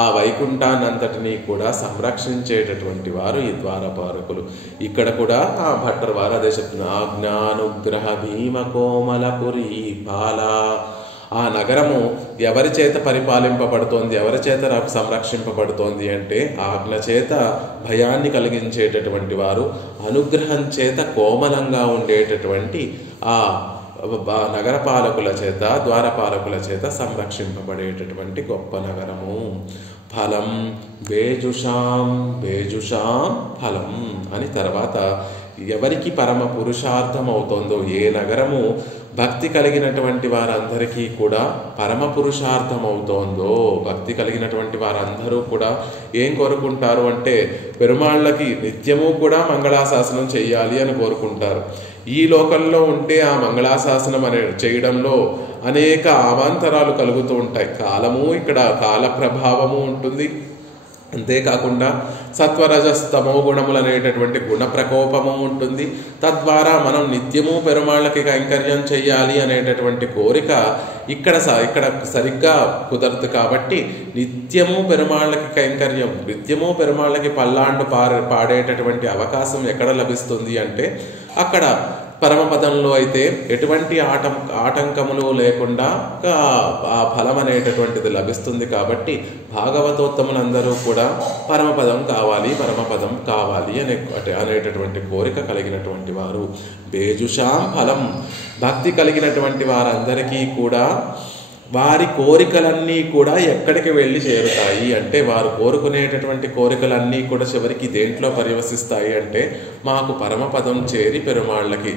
ఆ వైకుంఠాన్నంతటినీ కూడా సంరక్షించేటటువంటి వారు ఈ ద్వారపాలకులు. ఇక్కడ కూడా ఆ భట్టర్ వారు అదే చెప్తున్నారు. ఆజ్ఞానుగ్రహ భీమకోమలపురి బాలా. ఆ నగరము ఎవరి చేత పరిపాలింపబడుతోంది, ఎవరి చేత సంరక్షింపబడుతోంది అంటే ఆజ్ఞ చేత భయాన్ని కలిగించేటటువంటి వారు, అనుగ్రహం చేత కోమలంగా ఉండేటటువంటి ఆ నగరపాలకుల చేత ద్వారపాలకుల చేత సంరక్షింపబడేటటువంటి గొప్ప నగరము. ఫలం బేజుషాం ఫలం అని తర్వాత ఎవరికి పరమ పురుషార్థం అవుతోందో, ఏ నగరము భక్తి కలిగినటువంటి వారందరికీ కూడా పరమ పురుషార్థం అవుతోందో, భక్తి కలిగినటువంటి వారందరూ కూడా ఏం కోరుకుంటారు అంటే పెరుమాళ్ళకి నిత్యము కూడా మంగళాశాసనం చెయ్యాలి అని కోరుకుంటారు. ఈ లోకంలో ఉంటే ఆ మంగళాశాసనం చేయడంలో అనేక అవాంతరాలు కలుగుతూ ఉంటాయి. కాలము, ఇక్కడ కాల ప్రభావము ఉంటుంది. అంతేకాకుండా సత్వరజస్తమో గుణములు అనేటటువంటి గుణ ప్రకోపము ఉంటుంది. తద్వారా మనం నిత్యము పెరుమాళ్ళకి కైంకర్యం చెయ్యాలి అనేటటువంటి కోరిక ఇక్కడ సరిగ్గా కుదరదు. కాబట్టి నిత్యము పెరుమాళ్ళకి కైంకర్యం, నిత్యము పెరుమాళ్ళకి పల్లాండు పాడేటటువంటి అవకాశం ఎక్కడ లభిస్తుంది అంటే అక్కడ పరమపదంలో అయితే ఎటువంటి ఆటంకములు లేకుండా ఆ ఫలం అనేటటువంటిది లభిస్తుంది. కాబట్టి భాగవతోత్తములందరూ కూడా పరమపదం కావాలి అనేటటువంటి కోరిక కలిగినటువంటి వారు. బేజుషాం ఫలం, భక్తి కలిగినటువంటి వారందరికీ కూడా వారి కోరికలన్నీ కూడా ఎక్కడికి వెళ్ళి చేరుతాయి అంటే, వారు కోరుకునేటటువంటి కోరికలన్నీ కూడా చివరికి దేంట్లో పర్యవసిస్తాయి అంటే, మాకు పరమపదం చేరి పెరుమాళ్ళకి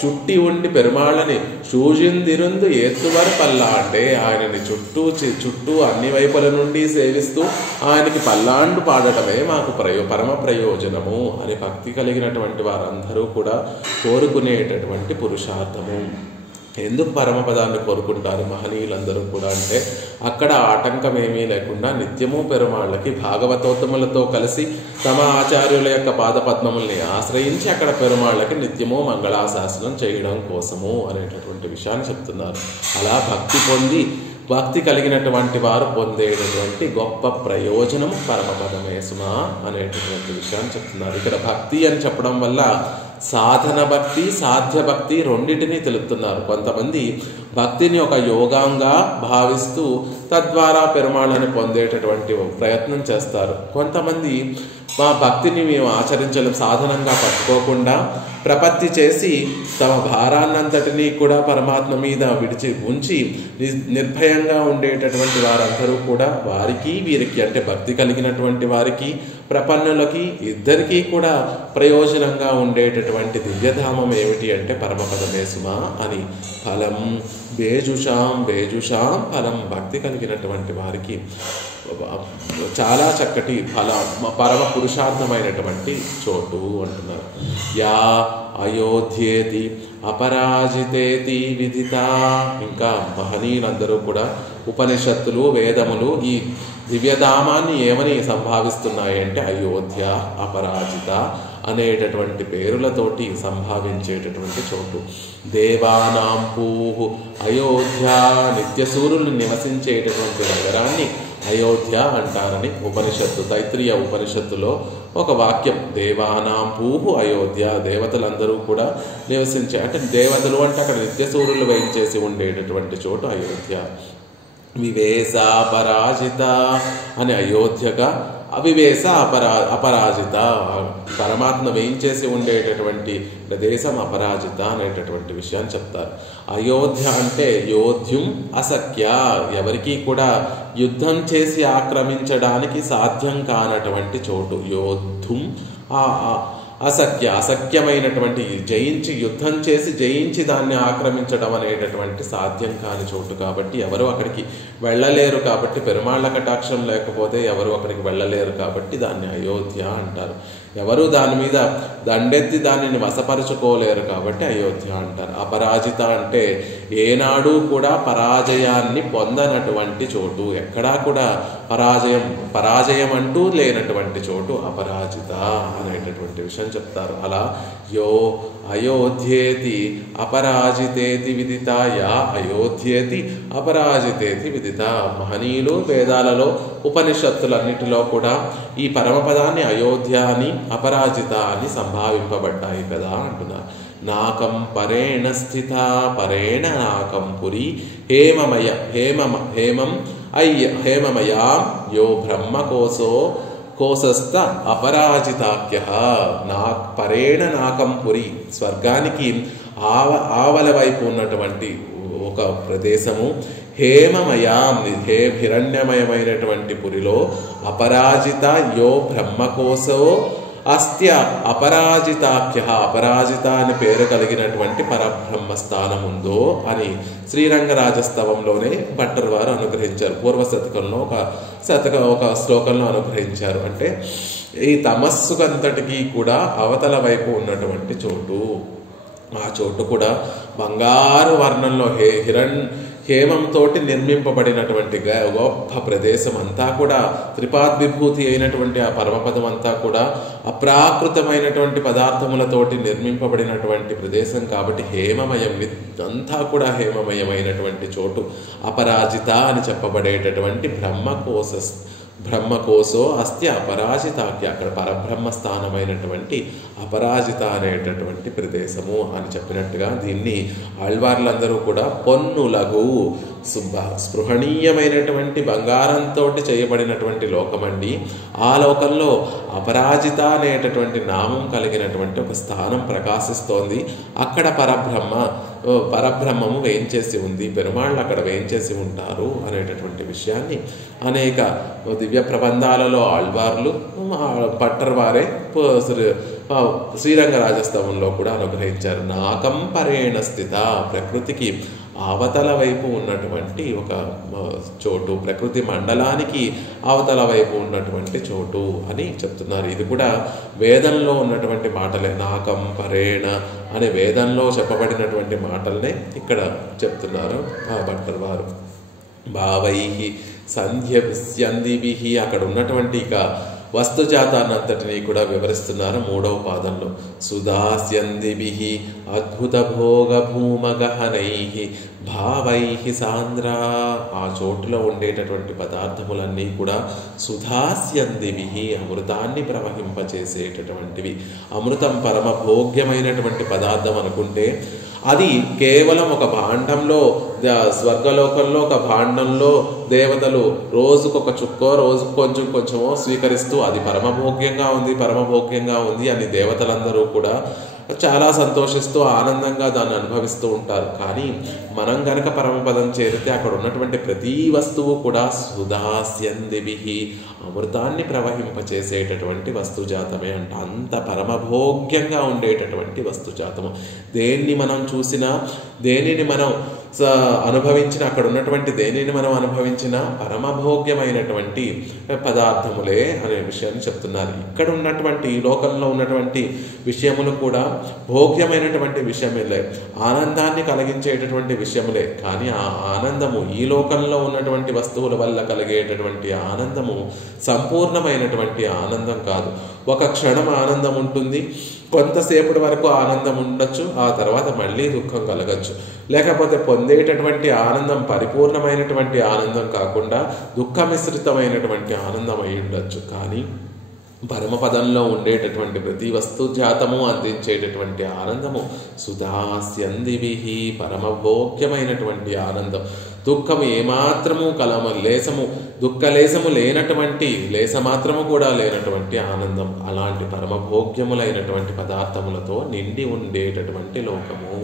చుట్టి ఉండి పెరుమాళ్ళని సూజిందిరుందు ఏత్తువర పల్లాండే, ఆయనని చుట్టూ అన్ని వైపుల నుండి సేవిస్తూ ఆయనకి పల్లాండు పాడటమే మాకు పరమ ప్రయోజనము అని భక్తి కలిగినటువంటి వారందరూ కూడా కోరుకునేటటువంటి పురుషార్థము. ఎందుకు పరమపదాన్ని కోరుకుంటారు మహనీయులందరూ కూడా అంటే, అక్కడ ఆటంకం ఏమీ లేకుండా నిత్యము పెరుమాళ్ళకి భాగవతోత్తములతో కలిసి తమ ఆచార్యుల యొక్క పాదపద్మముల్ని ఆశ్రయించి అక్కడ పెరుమాళ్ళకి నిత్యము మంగళాశాసనం చేయడం కోసము అనేటటువంటి విషయాన్ని చెప్తున్నారు. అలా భక్తి కలిగినటువంటి వారు పొందేటటువంటి గొప్ప ప్రయోజనం పరమపదమే సుమా అనేటటువంటి విషయాన్ని చెప్తున్నారు. ఇక్కడ భక్తి అని చెప్పడం వల్ల సాధన భక్తి, సాధ్య భక్తి రెండింటినీ తెలుపుతున్నారు. కొంతమంది భక్తిని ఒక యోగంగా భావిస్తూ తద్వారా పెరుమాళ్ళని పొందేటటువంటి ప్రయత్నం చేస్తారు. కొంతమంది మా భక్తిని మేము ఆచరించలేం, సాధనంగా పట్టుకోకుండా ప్రపత్తి చేసి తమ భారాన్నంతటినీ కూడా పరమాత్మ మీద ఉంచి నిర్భయంగా ఉండేటటువంటి వారందరూ కూడా వారికి వీరికి అంటే భక్తి కలిగినటువంటి వారికి ప్రపన్నులకి ఇద్దరికీ కూడా ప్రయోజనంగా ఉండేటటువంటి దివ్యధామం ఏమిటి అంటే పరమపదమే సుమా అని. ఫలం బేజుషాం ఫలం, భక్తి కలిగినటువంటి వారికి చాలా చక్కటి పరమ పురుషార్థమైనటువంటి చోటు అంటున్నారు. యా అయోధ్యేతి అపరాజితేతి విదిత. ఇంకా మహనీయులందరూ కూడా ఉపనిషత్తులు, వేదములు ఈ దివ్యధామాన్ని ఏమని సంభావిస్తున్నాయి అంటే అయోధ్య, అపరాజిత అనేటటువంటి పేరులతోటి సంభావించేటటువంటి చోటు. దేవానాం పూహు అయోధ్య, నిత్యసూరుల్ని నివసించేటటువంటి నగరాన్ని అయోధ్య అంటారని ఉపనిషత్తు, తైత్రీయ ఉపనిషత్తులో ఒక వాక్యం. దేవానాం పూహు అయోధ్య, దేవతలందరూ కూడా నివసించే అంటే దేవతలు అంటే అక్కడ నిత్యసూరులు వేయించేసి ఉండేటటువంటి చోటు అయోధ్య. వివేశ అపరాజిత అని అయోధ్యగా, అవివేశ అపరాజిత పరమాత్మ వేయించేసి ఉండేటటువంటి ప్రదేశం అపరాజిత అనేటటువంటి విషయాన్ని చెప్తారు. అయోధ్య అంటే యోధ్యం అసఖ్య, ఎవరికీ కూడా యుద్ధం చేసి ఆక్రమించడానికి సాధ్యం కానటువంటి చోటు. యోద్ధం అసఖ్యమైనటువంటి యుద్ధం చేసి జయించి దాన్ని ఆక్రమించడం అనేటటువంటి సాధ్యం కాని చోటు. కాబట్టి ఎవరు అక్కడికి వెళ్ళలేరు. కాబట్టి పెరుమాళ్ళ కటాక్షం లేకపోతే ఎవరు అక్కడికి వెళ్ళలేరు. కాబట్టి దాన్ని అయోధ్య అంటారు. ఎవరు దాని మీద దండెత్తి దానిని వశపరుచుకోలేరు కాబట్టి అయోధ్య అంటారు. అపరాజిత అంటే ఏనాడు కూడా పరాజయాన్ని పొందనటువంటి చోటు, ఎక్కడా కూడా పరాజయం అంటూ లేనటువంటి చోటు అపరాజిత అనేటటువంటి విషయం చెప్తారు. అలా యో అయోధ్యేతి అపరాజితేతి విదిత, యా అయోధ్యేతి అపరాజితేతి విదిత. మహనీయులు వేదాలలో ఉపనిషత్తులన్నిటిలో కూడా ఈ పరమపదాన్ని అయోధ్య అని అపరాజిత అని సంభావింపబడ్డాయి కదా అంటున్నారు. నాకం పరేణ స్థిత పరేణ నాకం పురి హేమమయాం యో కోసస్థ అపరాజితాఖ్య. పరేణ నాకం పురి, స్వర్గానికి ఆవల వైపు ఉన్నటువంటి ఒక ప్రదేశము. హేమమయాం హిరణ్యమయమైనటువంటి పురిలో అపరాజిత యో బ్రహ్మకోశో అస్త్య అపరాజితాఖ్య, అపరాజిత అని పేరు కలిగినటువంటి పరబ్రహ్మ స్థానం ఉందో అని శ్రీరంగరాజస్తవంలోనే భట్టర్ వారు అనుగ్రహించారు. పూర్వశతకంలో ఒక శ్లోకంలో అనుగ్రహించారు. అంటే ఈ తమస్సుకంతటికీ కూడా అవతల వైపు ఉన్నటువంటి చోటు. ఆ చోటు కూడా బంగారు వర్ణంలో హేమంతో నిర్మింపబడినటువంటి గొప్ప ప్రదేశం అంతా కూడా త్రిపాద్విభూతి అయినటువంటి ఆ పరమపదం అంతా కూడా అప్రాకృతమైనటువంటి పదార్థములతోటి నిర్మింపబడినటువంటి ప్రదేశం కాబట్టి హేమమయం, అంతా కూడా హేమమయమైనటువంటి చోటు. అపరాజిత అని చెప్పబడేటటువంటి బ్రహ్మకోశో అస్తి అపరాజితాఖ్య, అక్కడ పరబ్రహ్మ స్థానమైనటువంటి అపరాజిత అనేటటువంటి ప్రదేశము అని చెప్పినట్టుగా దీన్ని ఆళ్వార్లందరూ కూడా పొన్నులగు స్పృహణీయమైనటువంటి బంగారంతో చేయబడినటువంటి లోకమండి. ఆ లోకంలో అపరాజిత అనేటటువంటి నామం కలిగినటువంటి ఒక స్థానం ప్రకాశిస్తోంది. అక్కడ పరబ్రహ్మము వేయించేసి ఉంది, పెరుమాళ్ళు అక్కడ వేయించేసి ఉంటారు అనేటటువంటి విషయాన్ని అనేక దివ్య ప్రబంధాలలో ఆళ్వార్లు పట్టర్వారే శ్రీరంగరాజస్తవంలో కూడా అనుగ్రహించారు. నాకంపరేణ స్థిత, ప్రకృతికి అవతల వైపు ఉన్నటువంటి ఒక చోటు, ప్రకృతి మండలానికి అవతల వైపు ఉన్నటువంటి చోటు అని చెప్తున్నారు. ఇది కూడా వేదంలో ఉన్నటువంటి మాటలే. నాకంపరేణ అనే వేదంలో చెప్పబడినటువంటి మాటలనే ఇక్కడ చెప్తున్నారు ఆ భట్టర్ వారు. భావైహి సంధ్యభిహి, అక్కడ ఉన్నటువంటి ఇక వస్తుజాతాన్నంతటినీ కూడా వివరిస్తున్నారు 3వ పాదంలో. సుధాస్యందిభిః అద్భుత భోగ భూమగహనైః భావైః సాంద్ర, ఆ చోటులో ఉండేటటువంటి పదార్థములన్నీ కూడా సుధాస్యందిభిః, అమృతాన్ని ప్రవహింపచేసేటటువంటివి. అమృతం పరమ భోగ్యమైనటువంటి పదార్థం అనుకుంటే అది కేవలం ఒక భాండంలో, స్వర్గలోకంలో ఒక భాండంలో దేవతలు రోజుకొక చుక్కో రోజు కొంచెమో స్వీకరిస్తూ అది పరమభోగ్యంగా ఉంది అని దేవతలందరూ కూడా చాలా సంతోషిస్తూ ఆనందంగా దాన్ని అనుభవిస్తూ ఉంటారు. కానీ మనం గనక పరమపదం చేరితే అక్కడ ఉన్నటువంటి ప్రతి వస్తువు కూడా సుధాస్యందిభిః, అమృతాన్ని ప్రవహింపచేసేటటువంటి వస్తుజాతమే అంట. అంత పరమభోగ్యంగా ఉండేటటువంటి వస్తుజాతము. దేన్ని మనం చూసినా, దేనిని మనం అనుభవించిన, అక్కడ ఉన్నటువంటి దేనిని మనం అనుభవించిన పరమభోగ్యమైనటువంటి పదార్థములే అనే విషయాన్ని చెప్తున్నారు. ఇక్కడ ఉన్నటువంటి ఈ లోకంలో ఉన్నటువంటి విషయములు కూడా భోగ్యమైనటువంటి విషయములే, ఆనందాన్ని కలిగించేటటువంటి విషయములే. కానీ ఆ ఆనందము, ఈ లోకంలో ఉన్నటువంటి వస్తువుల వల్ల కలిగేటటువంటి ఆనందము సంపూర్ణమైనటువంటి ఆనందం కాదు. ఒక క్షణం ఆనందం ఉంటుంది, కొంతసేపటి వరకు ఆనందం ఉండొచ్చు, ఆ తర్వాత మళ్ళీ దుఃఖం కలగచ్చు. లేకపోతే పొందేటటువంటి ఆనందం పరిపూర్ణమైనటువంటి ఆనందం కాకుండా దుఃఖ మిశ్రితమైనటువంటి ఆనందం అయి ఉండొచ్చు. కానీ పరమపదంలో ఉండేటటువంటి ప్రతి వస్తు జాతము అందించేటటువంటి ఆనందము సుధాస్యందిభిః, పరమభోగ్యమైనటువంటి ఆనందం. దుఃఖము ఏమాత్రము దుఃఖలేశము లేనటువంటి, లేశమాత్రము కూడా లేనటువంటి ఆనందం. అలాంటి పరమభోగ్యములైనటువంటి పదార్థములతో నిండి ఉండేటటువంటి లోకము.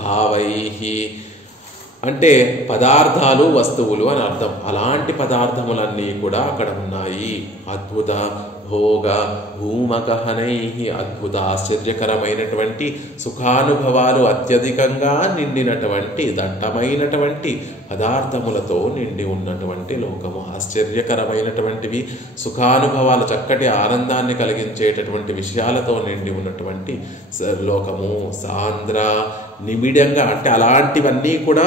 భావైః అంటే పదార్థాలు, వస్తువులు అని అర్థం. అలాంటి పదార్థములన్నీ కూడా అక్కడ ఉన్నాయి. అద్భుత భోగ భూమగహనైః, అద్భుత ఆశ్చర్యకరమైనటువంటి సుఖానుభవాలు అత్యధికంగా నిండినటువంటి దట్టమైనటువంటి పదార్థములతో నిండి ఉన్నటువంటి లోకము. ఆశ్చర్యకరమైనటువంటివి, సుఖానుభవాలు, చక్కటి ఆనందాన్ని కలిగించేటటువంటి విషయాలతో నిండి ఉన్నటువంటి లోకము. సాంద్ర, నిబిడంగా అంటే అలాంటివన్నీ కూడా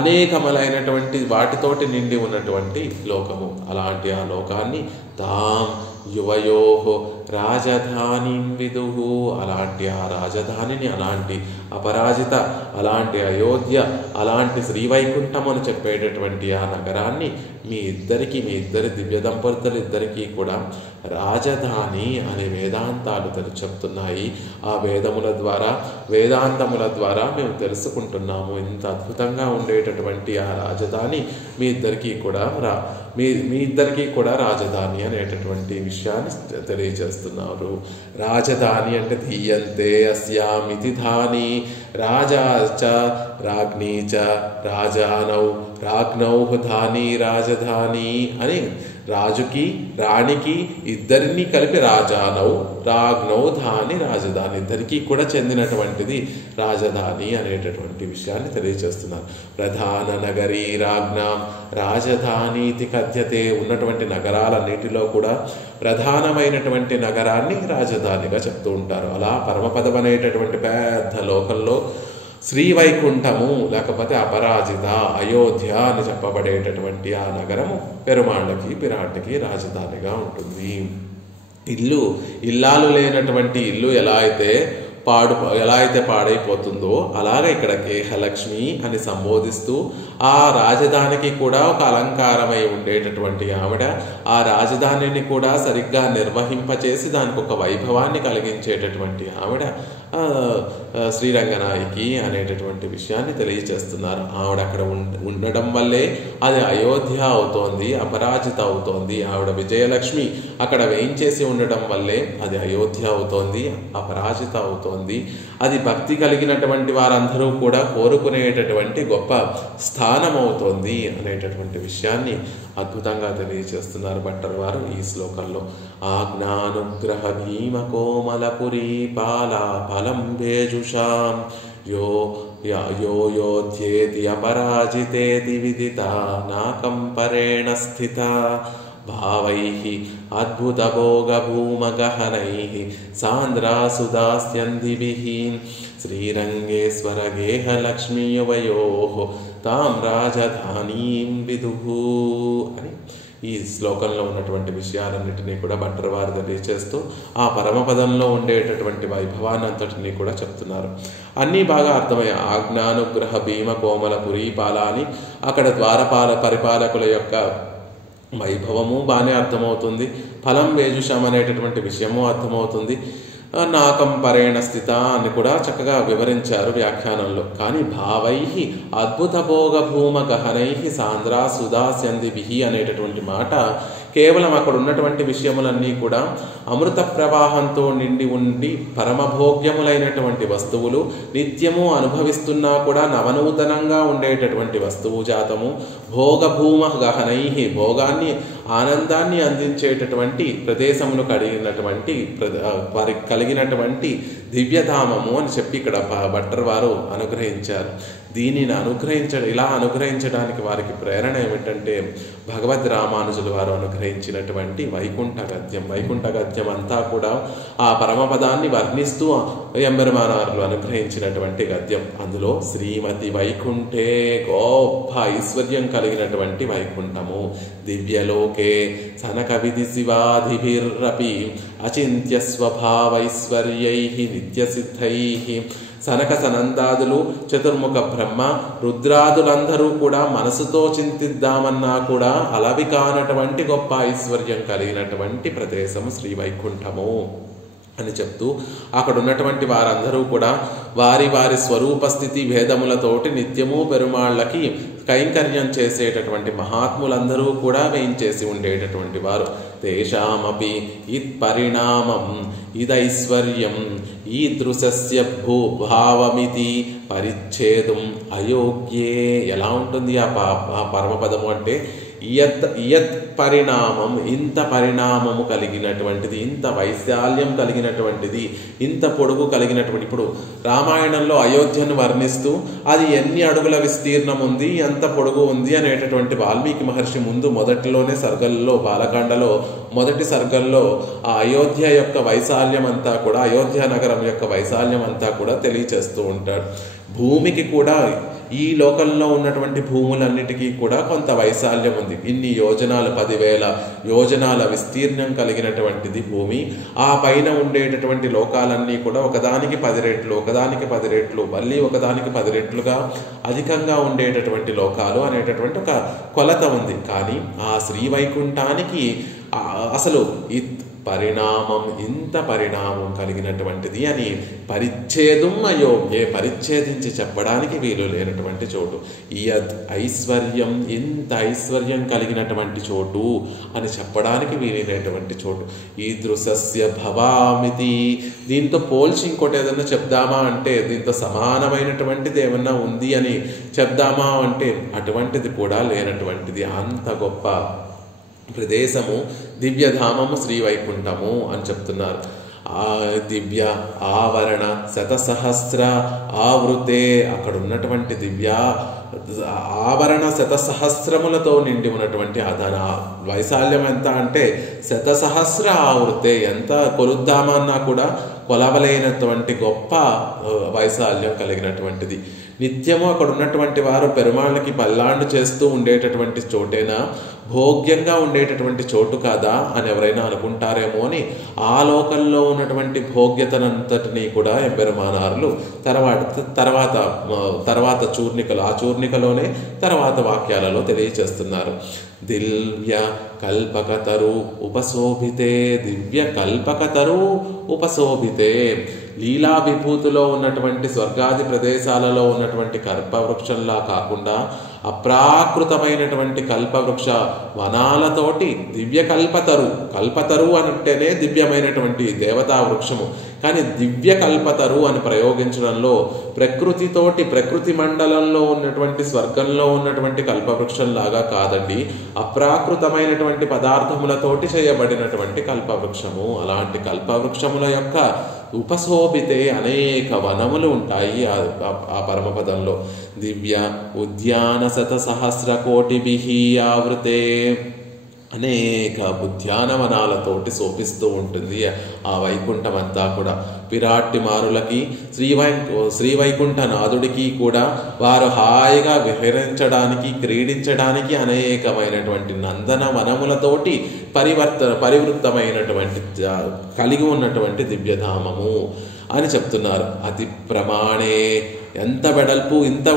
అనేకములైనటువంటి వాటితోటి నిండి ఉన్నటువంటి లోకము. అలాంటి ఆ లోకాన్ని తాం యువయోః రాజధానిం విదుః, అలాంటి ఆ రాజధానిని, అలాంటి అపరాజిత, అలాంటి అయోధ్య, అలాంటి శ్రీవైకుంఠం అని చెప్పేటటువంటి ఆ నగరాన్ని మీ ఇద్దరి దివ్య దంపతులు ఇద్దరికీ కూడా రాజధాని అనే వేదాంతాలు చెప్తున్నాయి. ఆ వేదముల ద్వారా, వేదాంతముల ద్వారా మేము తెలుసుకుంటున్నాము. ఇంత అద్భుతంగా ఉండేటటువంటి ఆ రాజధాని మీ ఇద్దరికీ కూడా రాజధాని అనేటటువంటి విషయాన్ని తెలియజేస్తున్నారు. రాజధాని అంటే ధీయంతే అస్యామితి ధాని, రాజా చ రాజ్ఞీ చ రాజానౌ రాజ్ఞౌ ధాని రాజధాని అని రాజుకి రాణికి ఇద్దరిని కలిపి రాజానౌ రాజ్ఞౌ ధాని రాజధాని, ఇద్దరికీ కూడా చెందినటువంటిది రాజధాని అనేటటువంటి విషయాన్ని తెలియజేస్తున్నారు. ప్రధాన నగరీ రాజ్ఞాం రాజధానీతి కథ్యతే, ఉన్నటువంటి నగరాలన్నిటిలో కూడా ప్రధానమైనటువంటి నగరాన్ని రాజధానిగా చెప్తూ ఉంటారు. అలా పరమపదం అనేటటువంటి పెద్ద లోకంలో శ్రీవైకుంఠము లేకపోతే అపరాజిత అయోధ్య అని చెప్పబడేటటువంటి ఆ నగరము పెరుమాళ్ళకి పిరాటికి రాజధానిగా ఉంటుంది. ఇల్లాలు లేనటువంటి ఇల్లు ఎలా అయితే పాడైపోతుందో అలాగే ఇక్కడ గేహలక్ష్మి అని సంబోధిస్తూ ఆ రాజధానికి కూడా ఒక అలంకారమై ఉండేటటువంటి ఆవిడ, ఆ రాజధానిని కూడా సరిగ్గా నిర్వహింపచేసి దానికి ఒక వైభవాన్ని కలిగించేటటువంటి ఆవిడ శ్రీరంగనాయకి అనేటటువంటి విషయాన్ని తెలియచేస్తున్నారు. ఆవిడ అక్కడ ఉండడం వల్లే అది అయోధ్య అవుతోంది, అపరాజిత అవుతోంది. ఆవిడ విజయలక్ష్మి అక్కడ వేయించేసి ఉండడం వల్లే అది అయోధ్య అవుతోంది, అపరాజిత అవుతోంది. అది భక్తి కలిగినటువంటి వారందరూ కూడా కోరుకునేటటువంటి గొప్ప స్థానం అవుతోంది అనేటటువంటి విషయాన్ని అద్భుతంగా తెలియచేస్తున్నారు భట్టర్ వారు ఈ శ్లోకంలో. ఆజ్ఞానుగ్రహ భీమ కోమలపురీ పాలా ఫలం భేజుషాం యో యోధ్యేతి అపరాజితేతి విదిత నాకంపరేణ స్థిత భావైః అద్భుత భోగ భూమ గహనైః సాంద్రాసుదాస్యందిభిః శ్రీరంగేశ్వర గేహ లక్ష్మీ యువయోః తాం రాజధానీం విదుః అని ఈ శ్లోకంలో ఉన్నటువంటి విషయాలన్నిటినీ కూడా భట్టర్ వారు తెలియచేస్తూ ఆ పరమపదంలో ఉండేటటువంటి వైభవాన్ని అంతటినీ కూడా చెప్తున్నారు. అన్నీ బాగా అర్థమయ్యే ఆజ్ఞానుగ్రహ భీమ కోమల పురీపాల అని అక్కడ ద్వారపాల పరిపాలకుల యొక్క వైభవము బాగానే అర్థమవుతుంది. ఫలం వేజుషం అనేటటువంటి విషయము అర్థమవుతుంది. నాకంపరేణ స్థిత అని కూడా చక్కగా వివరించారు వ్యాఖ్యానంలో. కానీ భావై అద్భుత భోగ భూమ గహనై సాంద్రా సుదాస్యందిభి అనేటటువంటి మాట కేవలం అక్కడ ఉన్నటువంటి విషయములన్నీ కూడా అమృత ప్రవాహంతో నిండి ఉండి పరమభోగ్యములైనటువంటి వస్తువులు, నిత్యము అనుభవిస్తున్నా కూడా నవనూతనంగా ఉండేటటువంటి వస్తువు జాతము. భోగభూమ గహనై భోగాన్ని ఆనందాన్ని అందించేటటువంటి ప్రదేశమును కలిగినటువంటి దివ్యధామము అని చెప్పి ఇక్కడ భట్టర్ వారు అనుగ్రహించారు. దీనిని ఇలా అనుగ్రహించడానికి వారికి ప్రేరణ ఏమిటంటే భగవద్ రామానుజులు వారు అనుగ్రహించినటువంటి వైకుంఠ గద్యం అంతా కూడా ఆ పరమపదాన్ని వర్ణిస్తూ ఎంబెరుమానారులు అనుగ్రహించినటువంటి గద్యం. అందులో శ్రీమతి వైకుంఠే గొప్ప ఐశ్వర్యం కలిగినటువంటి వైకుంఠము. దివ్యలోకే సనక విధి శివాధిభిరపి అచింత్య స్వభావైశ్వర్యై నిత్యసిద్ధై సనక సనందాదులు, చతుర్ముఖ బ్రహ్మ, రుద్రాదులందరూ కూడా మనసుతో చింతిద్దామన్నా కూడా అలవి కానటువంటి గొప్ప ఐశ్వర్యం కలిగినటువంటి ప్రదేశము శ్రీవైకుంఠము అని చెప్తూ అక్కడ ఉన్నటువంటి వారందరూ కూడా వారి వారి స్వరూపస్థితి భేదములతోటి నిత్యము పెరుమాళ్ళకి కైంకర్యం చేసేటటువంటి మహాత్ములందరూ కూడా వేయించేసి ఉండేటటువంటి వారు. తేషామపి ఇత్పరిణామం ఇదైశ్వర్యం ఈదృశస్య భూభావమితి పరిచ్ఛేదం అయోగ్యే. ఎలా ఉంటుంది ఆ పరమపదము అంటే ఇయత్ పరిణామం, ఇంత పరిణామము కలిగినటువంటిది, ఇంత వైశాల్యం కలిగినటువంటిది, ఇంత పొడుగు కలిగినటువంటి. ఇప్పుడు రామాయణంలో అయోధ్యను వర్ణిస్తూ అది ఎన్ని అడుగుల విస్తీర్ణం ఉంది, ఎంత పొడుగు ఉంది అనేటటువంటి వాల్మీకి మహర్షి ముందు మొదటిలోనే సర్గల్లో బాలకాండలో మొదటి సర్గల్లో ఆ అయోధ్య యొక్క వైశాల్యం అంతా కూడా, అయోధ్య నగరం యొక్క వైశాల్యం అంతా కూడా తెలియచేస్తూ ఉంటాడు. భూమికి కూడా ఈ లోకంలో ఉన్నటువంటి భూములన్నిటికీ కూడా కొంత వైశాల్యం ఉంది. ఇన్ని యోజనాలు 10,000 యోజనాల విస్తీర్ణం కలిగినటువంటిది భూమి. ఆ పైన ఉండేటటువంటి లోకాలన్నీ కూడా ఒకదానికి 10 రెట్లు, ఒకదానికి 10 రెట్లు, మళ్ళీ ఒకదానికి 10 రెట్లుగా అధికంగా ఉండేటటువంటి లోకాలు అనేటటువంటి ఒక కొలత ఉంది. కానీ ఆ శ్రీవైకుంఠానికి అసలు పరిణామం, ఇంత పరిణామం కలిగినటువంటిది అని పరిచ్ఛేదం అయోగ్యే, పరిచ్ఛేదించి చెప్పడానికి వీలు లేనటువంటి చోటు. ఇయద్ ఐశ్వర్యం, ఇంత ఐశ్వర్యం కలిగినటువంటి చోటు అని చెప్పడానికి వీలైనటువంటి చోటు. ఈదృశస్య భవామితి, దీంతో పోల్చి ఇంకోటి ఏదన్నా చెప్దామా అంటే, దీంతో సమానమైనటువంటిది ఏమన్నా ఉంది అని చెప్దామా అంటే అటువంటిది కూడా లేనటువంటిది. అంత గొప్ప ప్రదేశము దివ్యధామము శ్రీవైకుంఠము అని చెప్తున్నారు. ఆ దివ్య ఆవరణ శతసహస్ర ఆవృతే, అక్కడ ఉన్నటువంటి దివ్య ఆవరణ శతసహస్రములతో నిండి ఉన్నటువంటి దాని వైశాల్యం ఎంత అంటే శతసహస్ర ఆవృతే, ఎంత కొలుద్దామన్నా కూడా కొలవలేనటువంటి గొప్ప వైశాల్యం కలిగినటువంటిది. నిత్యము అక్కడ ఉన్నటువంటి వారు పెరుమాళ్ళకి పల్లాండు చేస్తూ ఉండేటటువంటి చోటేనా, భోగ్యంగా ఉండేటటువంటి చోటు కాదా అని ఎవరైనా అనుకుంటారేమో అని ఆ లోకంలో ఉన్నటువంటి భోగ్యతనంతటినీ కూడా ఎంపెరుమానారులు తర్వాత చూర్ణికలు, ఆ చూర్ణికలోనే తర్వాత వాక్యాలలో తెలియచేస్తున్నారు. దివ్య కల్పకతరు ఉపశోభితే, దివ్య కల్పకతరు ఉపశోభితే, లీలా విభూతిలో ఉన్నటువంటి స్వర్గాది ప్రదేశాలలో ఉన్నటువంటి కల్పవృక్షంలా కాకుండా అప్రాకృతమైనటువంటి కల్పవృక్ష వనాలతోటి దివ్య కల్పతరు అంటేనే దివ్యమైనటువంటి దేవతా వృక్షము. కానీ దివ్య కల్పతరు అని ప్రయోగించడంలో ప్రకృతి మండలంలో ఉన్నటువంటి స్వర్గంలో ఉన్నటువంటి కల్పవృక్షంలాగా కాదండి, అప్రాకృతమైనటువంటి పదార్థములతోటి చేయబడినటువంటి కల్పవృక్షము. అలాంటి కల్పవృక్షముల యొక్క ఉపశోభితే అనేక వనములు ఉంటాయి ఆ పరమపదంలో. దివ్య ఉద్యాన శతసహస్ర కోటిభిః ఆవృతే, అనేక ఉద్యానవనాలతోటి శోభిస్తూ ఉంటుంది ఆ వైకుంఠం అంతా కూడా. పిరాట్టి మారులకి శ్రీవైకుంఠనాథుడికి కూడా వారు హాయిగా విహరించడానికి క్రీడించడానికి అనేకమైనటువంటి నందన వనములతోటి పరివృత్తమైనటువంటి కలిగి ఉన్నటువంటి దివ్యధామము అని చెప్తున్నారు. అతి ప్రమాణే, ఎంత వెడల్పు ఇంత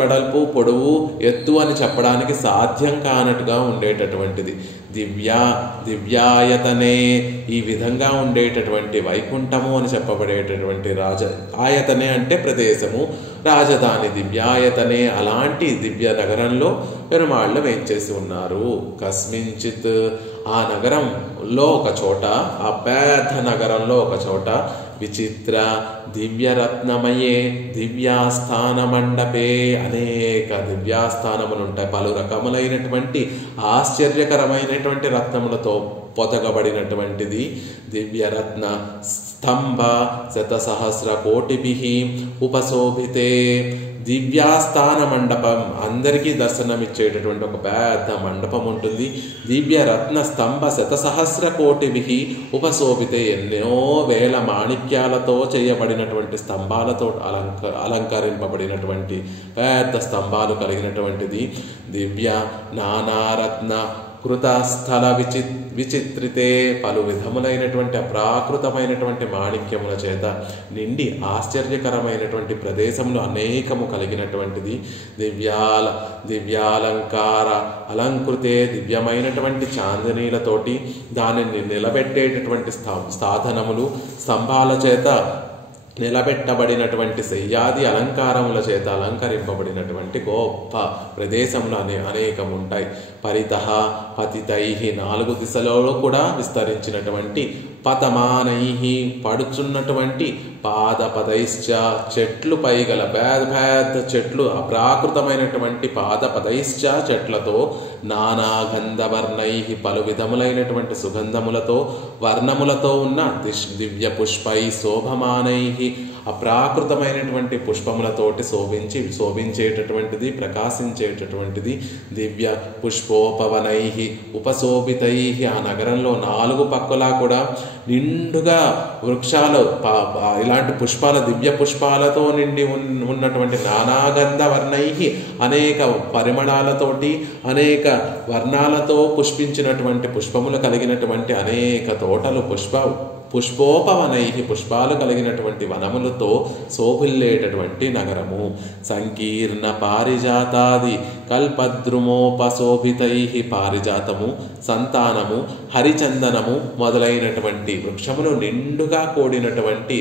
వెడల్పు పొడవు ఎత్తు అని చెప్పడానికి సాధ్యం కానట్టుగా ఉండేటటువంటిది. దివ్యాయతనే, ఈ విధంగా ఉండేటటువంటి వైకుంఠము అని చెప్పబడేటటువంటి ఆయతనే అంటే ప్రదేశము, రాజధాని దివ్యాయతనే, అలాంటి దివ్య నగరంలో పెరుమాళ్ళు వేంచేసి ఉన్నారు. కస్మించిత్, ఆ నగరంలో ఒక చోట, ఆ పెద్ద నగరంలో ఒక చోట విచిత్ర దివ్యరత్నమయే దివ్యాస్థాన మండపే, అనేక దివ్యాస్థానములు ఉంటాయి. పలు రకములైనటువంటి ఆశ్చర్యకరమైనటువంటి రత్నములతో పొతగబడినటువంటిది. దివ్యరత్న స్తంభ శతసహస్ర కోటిభిః ఉపశోభితే, దివ్యాస్థాన మండపం, అందరికీ దర్శనమిచ్చేటటువంటి ఒక పెద్ద మండపం ఉంటుంది. దివ్య రత్న స్తంభ శతసహస్ర కోటిభిః ఉపశోభితే, ఎన్నో వేల మాణిక్యాలతో చేయబడినటువంటి స్తంభాలతో అలంకరింపబడినటువంటి పెద్ద స్తంభాలు కలిగినటువంటిది. దివ్య నానారత్న కృతస్థల విచిత్రితే, పలు విధములైనటువంటి అప్రాకృతమైనటువంటి మాణిక్యముల చేత నిండి ఆశ్చర్యకరమైనటువంటి ప్రదేశములు అనేకము కలిగినటువంటిది. దివ్యాలంకార అలంకృతే, దివ్యమైనటువంటి చాందనీలతోటి దానిని నిలబెట్టేటటువంటి సాధనములు, స్తంభాల చేత నిలబెట్టబడినటువంటి శయ్యాది అలంకారముల చేత అలంకరింపబడినటువంటి గొప్ప ప్రదేశములు అనేకం ఉంటాయి. పరితః పతితైః, నాలుగు దిశలలో కూడా విస్తరించినటువంటి, పతమానైః, పడుచున్నటువంటి, పాదపదైశ్చ, చెట్లు పైగల పెద్ద చెట్లు, అప్రాకృతమైనటువంటి పాదపదైశ్చ చెట్లతో, నానాగంధవర్ణైః, పలు విధములైనటువంటి సుగంధములతో వర్ణములతో ఉన్న దివ్య పుష్పై శోభమానైః, అప్రాకృతమైనటువంటి పుష్పములతోటి శోభించేటటువంటిది, ప్రకాశించేటటువంటిది. దివ్య పుష్పోపవనైః ఉపశోభితైః, ఆ నగరంలో నాలుగు పక్కలా కూడా నిండుగా వృక్షాలు, ఇలాంటి పుష్పాల, దివ్య పుష్పాలతో నిండి ఉన్నటువంటి నానాగంధ వర్ణైః, అనేక పరిమళాలతోటి అనేక వర్ణాలతో పుష్పించినటువంటి పుష్పములు కలిగినటువంటి అనేక తోటలు, పుష్పోపవనైః, పుష్పాలు కలిగినటువంటి వనములతో శోభిల్లేటటువంటి నగరము. సంకీర్ణ పారిజాతాది కల్పద్రుమోపశోభితైః, పారిజాతము, సంతానము, హరిచందనము మొదలైనటువంటి వృక్షములు నిండుగా కూడినటువంటి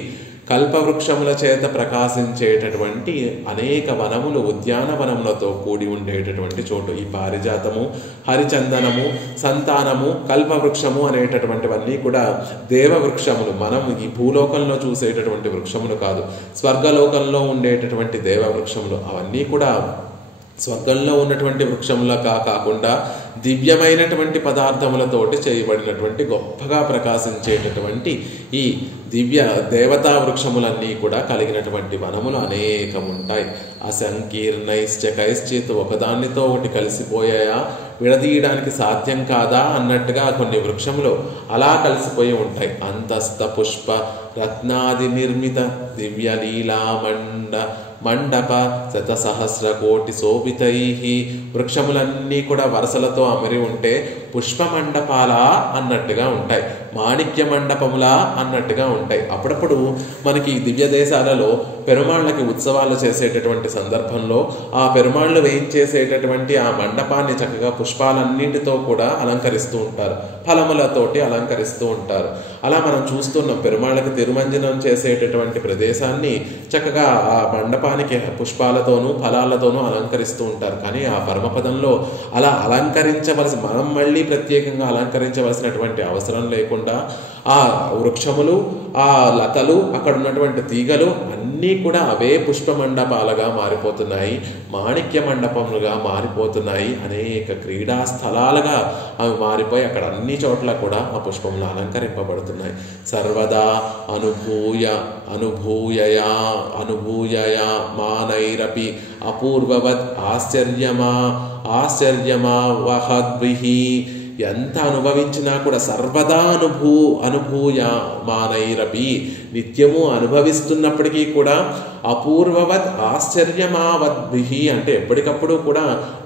కల్పవృక్షముల చేత ప్రకాశించేటటువంటి అనేక వనములు, ఉద్యానవనములతో కూడి ఉండేటటువంటి చోటు ఈ పారిజాతము, హరిచందనము, సంతానము, కల్పవృక్షము అనేటటువంటివన్నీ కూడా దేవవృక్షములు. మనం ఈ భూలోకంలో చూసేటటువంటి వృక్షములు కాదు, స్వర్గలోకంలో ఉండేటటువంటి దేవవృక్షములు. అవన్నీ కూడా స్వర్గంలో ఉన్నటువంటి వృక్షములా కాకుండా దివ్యమైనటువంటి పదార్థములతోటి చేయబడినటువంటి గొప్పగా ప్రకాశించేటటువంటి ఈ దివ్య దేవతా వృక్షములన్నీ కూడా కలిగినటువంటి వనములు అనేకముంటాయి. అసంకీర్ణైశ్చ కైశ్చిత్, ఒకదానితో ఒకటి కలిసిపోయాయా, విడదీయడానికి సాధ్యం కాదా అన్నట్టుగా కొన్ని వృక్షములు అలా కలిసిపోయి ఉంటాయి. అంతస్థ పుష్ప రత్నాది నిర్మిత దివ్య లీలా మండప శతసహస్ర కోటి శోభితై, వృక్షములన్నీ కూడా వరుసలతో అమరి ఉంటే పుష్ప మండపాలా అన్నట్టుగా ఉంటాయి, మాణిక్య మండపములా అన్నట్టుగా ఉంటాయి. అప్పుడప్పుడు మనకి దివ్య దేశాలలో పెరుమాళ్ళకి ఉత్సవాలు చేసేటటువంటి సందర్భంలో ఆ పెరుమాళ్ళు వేయించేసేటటువంటి ఆ మండపాన్ని చక్కగా పుష్పాలన్నింటితో కూడా అలంకరిస్తూ ఉంటారు, ఫలములతోటి అలంకరిస్తూ ఉంటారు. అలా మనం చూస్తున్నాం. పెరుమాళ్ళకి తిరుమంజనం చేసేటటువంటి ప్రదేశాన్ని చక్కగా ఆ మండపానికి పుష్పాలతోనూ ఫలాలతోనూ అలంకరిస్తూ ఉంటారు. కానీ ఆ పరమపదంలో అలా అలంకరించవలసి, మనం మళ్ళీ ప్రత్యేకంగా అలంకరించవలసినటువంటి అవసరం లేకుండా ఆ వృక్షములు, ఆ లతలు, అక్కడ ఉన్నటువంటి తీగలు అన్నీ కూడా అవే పుష్ప మండపాలుగా మారిపోతున్నాయి, మాణిక్య మండపములుగా మారిపోతున్నాయి. అనేక క్రీడా స్థలాలుగా అవి మారిపోయి అక్కడ అన్ని చోట్ల కూడా ఆ పుష్పములు అలంకరింపబడుతున్నాయి. సర్వదా అనుభూయయా మానైరపి అపూర్వవత్ ఆశ్చర్యమా వహద్భిహి, ఎంత అనుభవించినా కూడా సర్వదా అనుభూయ మానైరపి, నిత్యము అనుభవిస్తున్నప్పటికీ కూడా అపూర్వవత్ ఆశ్చర్యమావద్భిహి, అంటే ఎప్పటికప్పుడు కూడా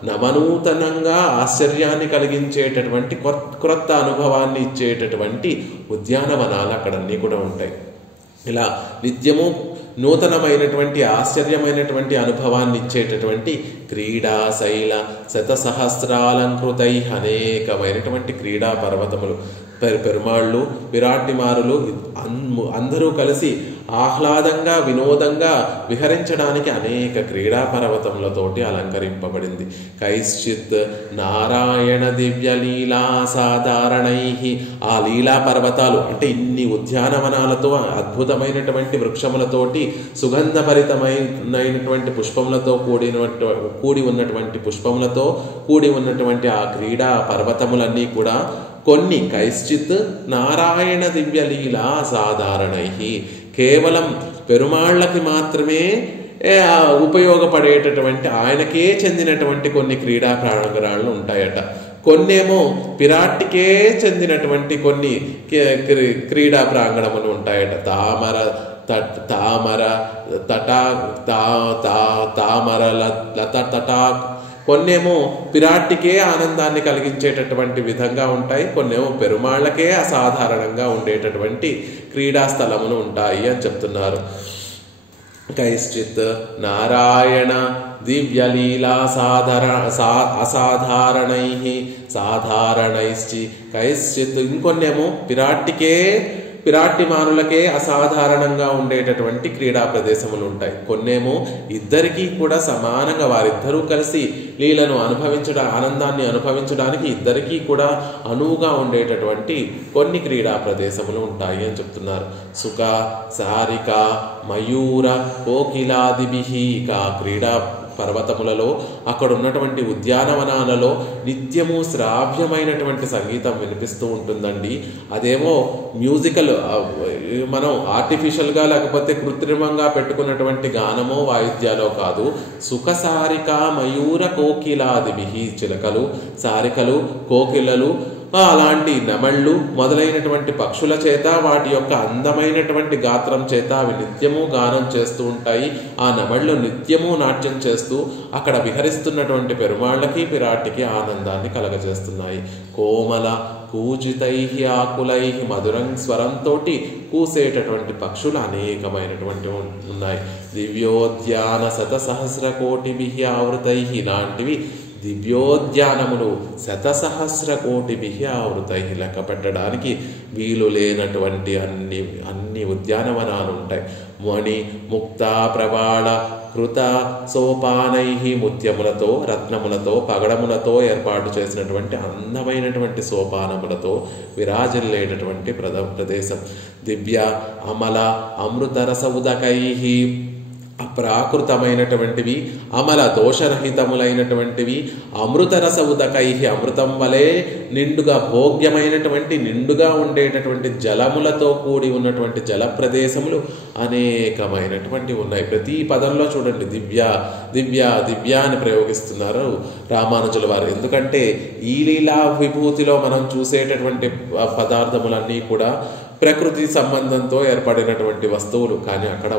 నవనూతనంగా ఆశ్చర్యాన్ని కలిగించేటటువంటి క్రొత్త అనుభవాన్ని ఇచ్చేటటువంటి ఉద్యానవనాలు అక్కడన్నీ కూడా ఉంటాయి. ఇలా నిత్యము నూతనమైనటువంటి ఆశ్చర్యమైనటువంటి అనుభవాన్ని ఇచ్చేటటువంటి క్రీడా శైల శతసహస్రాలంకృతై, అనేకమైనటువంటి క్రీడా పర్వతములు, పెరుమాళ్ళు, విరాట్టిమారులు అందరూ కలిసి ఆహ్లాదంగా వినోదంగా విహరించడానికి అనేక క్రీడా పర్వతములతోటి అలంకరింపబడింది. కైశ్చిత్ నారాయణ దివ్య లీలా సాధారణై, ఆ లీలా పర్వతాలు అంటే ఇన్ని ఉద్యానవనాలతో, అద్భుతమైనటువంటి వృక్షములతోటి, సుగంధభరితమైనటువంటి పుష్పములతో కూడి ఉన్నటువంటి పుష్పములతో కూడి ఉన్నటువంటి ఆ క్రీడా పర్వతములన్నీ కూడా కొన్ని కైశ్చిత్ నారాయణ దివ్య లీలా సాధారణై, కేవలం పెరుమాళ్ళకి మాత్రమే ఉపయోగపడేటటువంటి, ఆయనకే చెందినటువంటి కొన్ని క్రీడా ప్రాంగణాలు ఉంటాయట. కొన్నేమో పిరాట్టికే చెందినటువంటి కొన్ని క్రీడా ప్రాంగణములు ఉంటాయట. తామర లత కొన్నేమో పిరాట్టికే ఆనందాన్ని కలిగించేటటువంటి విధంగా ఉంటాయి, కొన్నేమో పెరుమాళ్ళకే అసాధారణంగా ఉండేటటువంటి క్రీడా స్థలములు ఉంటాయి అని చెప్తున్నారు. కైశ్చిత్ నారాయణ దివ్యలీలా సాధారణైశ్చి కైశ్చిత్, ఇంకొన్నేమో పిరాట్టిమానులకే అసాధారణంగా ఉండేటటువంటి క్రీడా ప్రదేశములు ఉంటాయి. కొన్నేమో ఇద్దరికీ కూడా సమానంగా, వారిద్దరూ కలిసి లీలను ఆనందాన్ని అనుభవించడానికి ఇద్దరికీ కూడా అనువుగా ఉండేటటువంటి కొన్ని క్రీడా ప్రదేశములు ఉంటాయి అని చెప్తున్నారు. సుఖ సారిక మయూర కోకిలాదిభిహి, క్రీడా పర్వతములలో, అక్కడ ఉన్నటువంటి ఉద్యానవనాలలో నిత్యము శ్రావ్యమైనటువంటి సంగీతం వినిపిస్తూ ఉంటుందండి. అదేమో మ్యూజికల్, మనం ఆర్టిఫిషియల్గా లేకపోతే కృత్రిమంగా పెట్టుకున్నటువంటి గానమో వాయిద్యాలో కాదు. సుఖ సారిక మయూర కోకిలాదిభిహి, చిలకలు, సారికలు, కోకిలలు, అలాంటి నెమళ్ళు మొదలైనటువంటి పక్షుల చేత, వాటి యొక్క అందమైనటువంటి గాత్రం చేత అవి నిత్యము గానం చేస్తూ ఉంటాయి. ఆ నెమళ్ళు నిత్యము నాట్యం చేస్తూ అక్కడ విహరిస్తున్నటువంటి పెరుమాళ్ళకి పిరాటికి ఆనందాన్ని కలగజేస్తున్నాయి. కోమల కూజితై ఆకులై, మధురం స్వరంతో కూసేటటువంటి పక్షులు అనేకమైనటువంటి ఉన్నాయి. దివ్యోద్యాన శతసహస్ర కోటిభిః ఆవృతై, ఇలాంటివి దివ్యోద్యానములు శతసహస్ర కోటిభిః ఆవృతై, లెక్క పెట్టడానికి వీలు లేనటువంటి అన్ని ఉద్యానవనాలు ఉంటాయి. మణి ముక్తా ప్రవాళ కృత సోపానై, ముత్యములతో, రత్నములతో, పగడములతో ఏర్పాటు చేసినటువంటి అందమైనటువంటి సోపానములతో విరాజిల్లేటటువంటి ప్రదేశం. దివ్య అమల అమృతరస ఉదకై, అప్రాకృతమైనటువంటివి, అమల దోషరహితములైనటువంటివి, అమృతరస ఉదకై అమృతం వలె నిండుగా భోగ్యమైనటువంటి నిండుగా ఉండేటటువంటి జలములతో కూడి ఉన్నటువంటి జల ప్రదేశములు అనేకమైనటువంటి ఉన్నాయి. ప్రతి పదంలో చూడండి దివ్య దివ్య దివ్య అని ప్రయోగిస్తున్నారు రామానుజుల వారు. ఎందుకంటే ఈ లీలా విభూతిలో మనం చూసేటటువంటి పదార్థములన్నీ కూడా ప్రకృతి సంబంధంతో ఏర్పడినటువంటి వస్తువులు, కానీ అక్కడ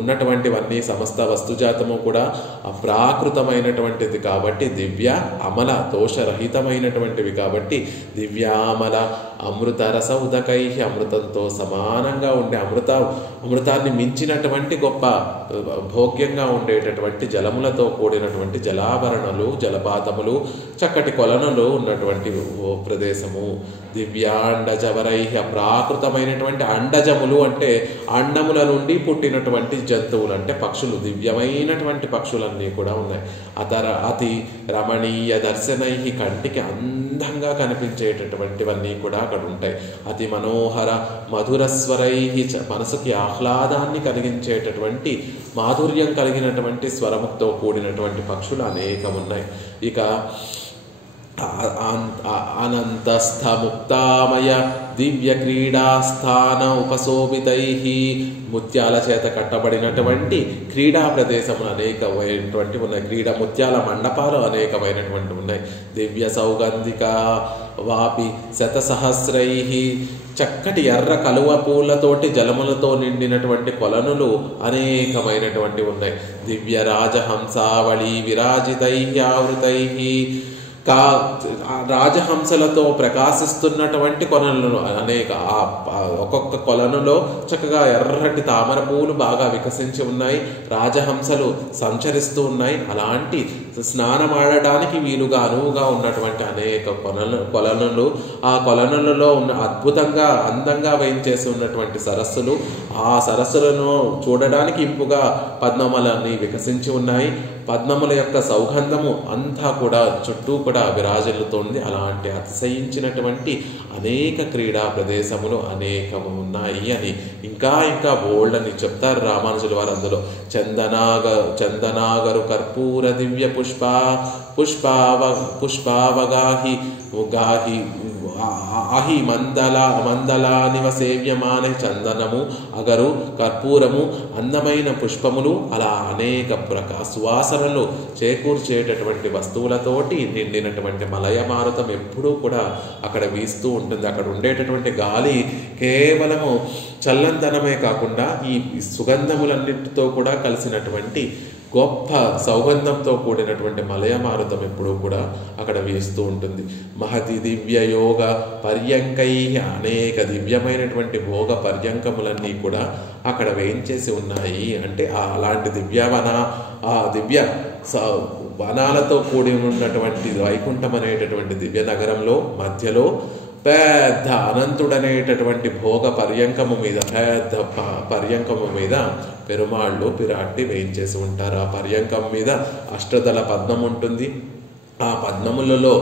ఉన్నటువంటివన్నీ సమస్త వస్తుజాతము కూడా అప్రాకృతమైనటువంటిది కాబట్టి దివ్య అమల దోషరహితమైనటువంటివి కాబట్టి దివ్యామల అమృత రస ఉదకై అమృతంతో సమానంగా ఉండే అమృతాన్ని మించినటువంటి గొప్ప భోగ్యంగా ఉండేటటువంటి జలములతో కూడినటువంటి జలాభరణలు, జలపాతములు, చక్కటి కొలనులు ఉన్నటువంటి ప్రదేశము. దివ్యాండజవరై అప్రాకృతమైనటువంటి అండజములు అంటే అండముల నుండి పుట్టినటువంటి జంతువులు అంటే పక్షులు, దివ్యమైనటువంటి పక్షులన్నీ కూడా ఉన్నాయి. అతి రమణీయ దర్శనై కంటికి అందంగా కనిపించేటటువంటివన్నీ కూడా అక్కడ ఉంటాయి. అతి మనోహర మధురస్వరై మనసుకి ఆహ్లాదాన్ని కలిగించేటటువంటి మాధుర్యం కలిగినటువంటి స్వరముతో కూడినటువంటి పక్షులు అనేకం ఉన్నాయి. ఇక అనంతస్థ ముక్తామయ దివ్య క్రీడాస్థాన ఉపశోభితై ముత్యాల చేత కట్టబడినటువంటి క్రీడా ప్రదేశములు అనేకమైనటువంటి ఉన్నాయి. క్రీడా ముత్యాల మండపాలు అనేకమైనటువంటి ఉన్నాయి. దివ్య సౌగంధిక వాపి శతసహస్రై చక్కటి ఎర్ర కలువ పూలతోటి జలములతో నిండినటువంటి కొలనులు అనేకమైనటువంటి ఉన్నాయి. దివ్య రాజహంసావళి విరాజితై ఆవృతై రాజహంసలతో ప్రకాశిస్తున్నటువంటి కొలనులు అనేక. ఒక్కొక్క కొలనులో చక్కగా ఎర్రటి తామర పూలు బాగా వికసించి ఉన్నాయి. రాజహంసలు సంచరిస్తూ ఉన్నాయి. అలాంటి స్నానమాడడానికి వీలుగా అనువుగా ఉన్నటువంటి అనేక కొలనులు, ఆ కొలనులలో ఉన్న అద్భుతంగా అందంగా వేయించేసి ఉన్నటువంటి సరస్సులు, ఆ సరస్సులను చూడడానికి ఇంపుగా పద్మములన్నీ వికసించి ఉన్నాయి. పద్మముల యొక్క సౌగంధము అంతా కూడా చుట్టూ కూడా విరాజిల్లుతోంది. అలాంటి అతిశయించినటువంటి అనేక క్రీడా ప్రదేశములు అనేకము ఉన్నాయి అని ఇంకా ఇంకా బోల్డ్ అని చెప్తారు రామానుజుల వారు. అందులో చందనాగరు కర్పూర దివ్య పుష్పావగాహి అహి మందలా నివసేవ్యమాన చందనము, అగరు, కర్పూరము, అందమైన పుష్పములు, అలా అనేక సువాసనలు చేకూర్చేటటువంటి వస్తువులతోటి నిండినటువంటి మలయమారుతం ఎప్పుడూ కూడా అక్కడ వీస్తూ ఉంటుంది. అక్కడ ఉండేటటువంటి గాలి కేవలము చల్లందనమే కాకుండా ఈ సుగంధములన్నిటితో కూడా కలిసినటువంటి గొప్ప సౌగంధంతో కూడినటువంటి మలయమారుతం ఎప్పుడూ కూడా అక్కడ వీస్తూ ఉంటుంది. మహతి దివ్య యోగ పర్యంకై అనేక దివ్యమైనటువంటి భోగ పర్యంకములన్నీ కూడా అక్కడ వేయించేసి ఉన్నాయి. అంటే అలాంటి ఆ దివ్య వనాలతో కూడి ఉన్నటువంటి వైకుంఠం అనేటటువంటి దివ్య నగరంలో మధ్యలో పెద్ద అనంతుడనేటటువంటి భోగ పర్యంకము మీద, పెద్ద పర్యంకము మీద పెరుమాళ్ళు పిరాట్టి వేయించేసి ఉంటారు. ఆ పర్యంకం మీద అష్టదళ పద్మం ఉంటుంది. ఆ పద్మములలో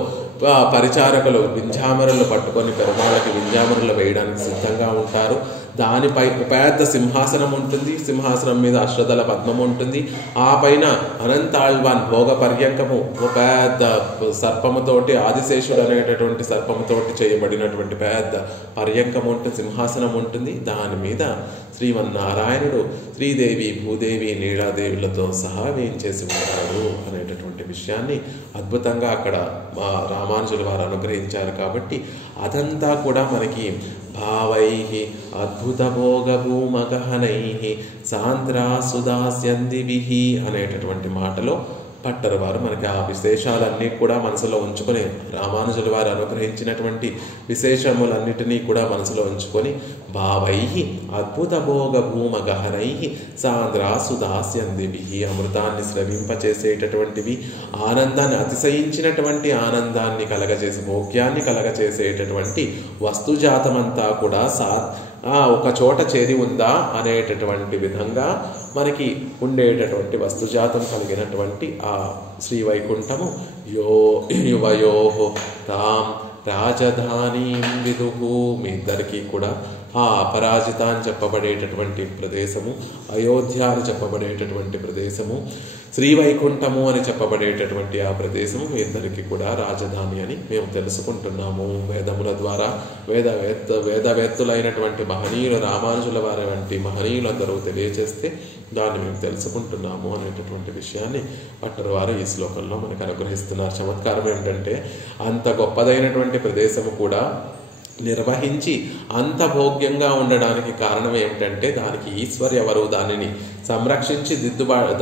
పరిచారకులు వింజామరులు పట్టుకొని పెరుమాళ్ళకి వింజామరులు వేయడానికి సిద్ధంగా ఉంటారు. దానిపై పెద్ద సింహాసనం ఉంటుంది. సింహాసనం మీద అష్టదళ పద్మం ఉంటుంది. ఆ పైన అనంతాళ్వాన్ భోగ పర్యంకము పెద్ద సర్పముతోటి, ఆదిశేషుడు అనేటటువంటి సర్పముతోటి చేయబడినటువంటి పెద్ద పర్యంకం ఉంటుంది, సింహాసనం ఉంటుంది. దాని మీద శ్రీమన్నారాయణుడు శ్రీదేవి, భూదేవి, నీలాదేవులతో సహా వేయించేసి ఉంటాడు అనేటటువంటి విషయాన్ని అద్భుతంగా అక్కడ రామానుజుల వారు అనుగ్రహించారు. కాబట్టి అదంతా కూడా మనకి భావై అద్భుత భోగ భూమగహనై సాంద్రా సుదాస్యందిభి అనేటటువంటి మాటలో పట్టరు వారు మనకి ఆ విశేషాలన్నీ కూడా మనసులో ఉంచుకొని, రామానుజుల వారు అనుగ్రహించినటువంటి విశేషములన్నిటినీ కూడా మనసులో ఉంచుకొని భావై అద్భుత భోగ భూమ గహనై సాంద్రా సుదాస్యందిభి అమృతాన్ని స్రవింపచేసేటటువంటివి, ఆనందాన్ని అతిశయించినటువంటి ఆనందాన్ని కలగచేసి భోగ్యాన్ని కలగచేసేటటువంటి వస్తుజాతమంతా కూడా ఒక చోట చేరి ఉందా అనేటటువంటి విధంగా మనకి ఉండేటటువంటి వస్తుజాతం కలిగినటువంటి ఆ శ్రీ వైకుంఠము యువయో తాం రాజధానీం విదుహు. మీ ఇద్దరికీ కూడా ఆ అపరాజిత అని చెప్పబడేటటువంటి ప్రదేశము, అయోధ్య అని చెప్పబడేటటువంటి ప్రదేశము, శ్రీవైకుంఠము అని చెప్పబడేటటువంటి ఆ ప్రదేశము మీ ఇద్దరికి కూడా రాజధాని అని మేము తెలుసుకుంటున్నాము. వేదముల ద్వారా వేదవేత్తలైనటువంటి మహనీయులు, రామానుజుల వారి వంటి మహనీయులందరూ తెలియజేస్తే దాన్ని మేము తెలుసుకుంటున్నాము అనేటటువంటి విషయాన్ని భట్టర్ వారు ఈ శ్లోకంలో మనకు అనుగ్రహిస్తున్నారు. చమత్కారం ఏంటంటే అంత గొప్పదైనటువంటి ప్రదేశము కూడా నిర్వహించి అంత భోగ్యంగా ఉండడానికి కారణం ఏమిటంటే దానికి ఈశ్వర్ ఎవరు, దానిని సంరక్షించి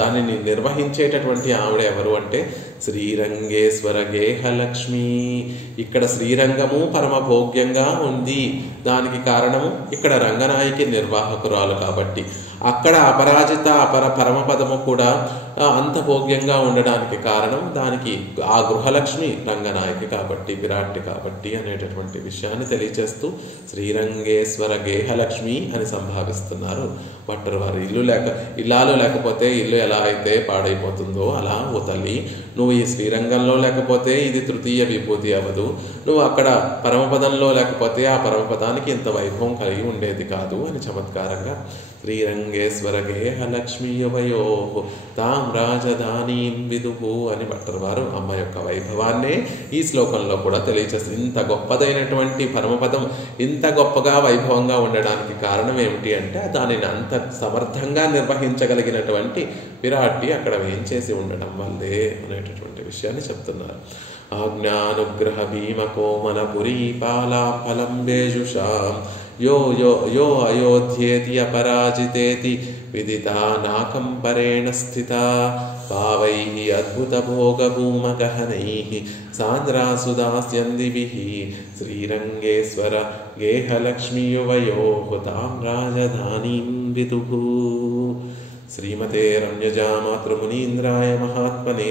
దానిని నిర్వహించేటటువంటి ఆవిడ ఎవరు అంటే శ్రీరంగేశ్వర గేహలక్ష్మి. ఇక్కడ శ్రీరంగము పరమ భోగ్యంగా ఉంది, దానికి కారణము ఇక్కడ రంగనాయకి నిర్వాహకురాలు కాబట్టి. అక్కడ అపరాజిత పరమపదము కూడా అంత భోగ్యంగా ఉండడానికి కారణం దానికి ఆ గృహలక్ష్మి రంగనాయకి కాబట్టి, విరాట్టి కాబట్టి అనేటటువంటి విషయాన్ని తెలియచేస్తూ శ్రీరంగేశ్వర గేహలక్ష్మి అని సంభావిస్తున్నారు భట్టర్ వారు. ఇల్లాలు లేకపోతే ఇల్లు ఎలా అయితే పాడైపోతుందో అలా ఓ తల్లి, నువ్వు ఈ శ్రీరంగంలో లేకపోతే ఇది తృతీయ విభూతి అవ్వదు, నువ్వు అక్కడ పరమపదంలో లేకపోతే ఆ పరమపదానికి ఇంత వైభవం కలిగి ఉండేది కాదు అని చమత్కారంగా శ్రీరంగేశ్వర గేహలక్ష్మి యువయో తాం రాజధానీం విదుహు అని భట్టర్ వారు అమ్మ యొక్క వైభవాన్నే ఈ శ్లోకంలో కూడా తెలియచేస్తారు. ఇంత గొప్పదైనటువంటి పరమపదం ఇంత గొప్పగా వైభవంగా ఉండడానికి కారణం ఏమిటి అంటే దానిని అంత సమర్థంగా నిర్వహించగలిగినటువంటి విరాట్టి అక్కడ వేంచేసి ఉండడం వల్లే అనేటటువంటి విషయాన్ని చెప్తున్నారు. ఆజ్ఞానుగ్రహ భీమ కోమల పురీ పాలా ఫలం వేజుషాం యో యో యో అయోధ్యేతి అపరాజితేతి విదితా నాకంపరేణ స్థితా భావైః అద్భుత భోగ భూమ గహనైః సాంద్రాసుదాస్యందిభిః శ్రీరంగేశ్వర గేహలక్ష్మి యువయోః తాం రాజధానీం విదుః. శ్రీమతే రమ్యజా మాతృమునీంద్రాయ మహాత్మనే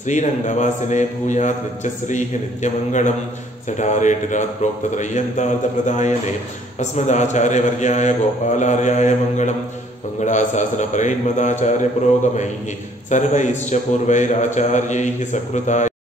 శ్రీరంగవాసినే భూయాత్ నిత్యశ్రీః నిత్యమంగళం. సటారేటిరాత్ ప్రోక్తత్రయ్యంతార్థప్రదాయనే అస్మదాచార్యవర్యాయ గోపాలార్యాయ మంగళం. మంగళాశాసనపరైర్మదాచార్య పురోగమైః సర్వైశ్చ పూర్వైరాచార్యైః సకృతాయ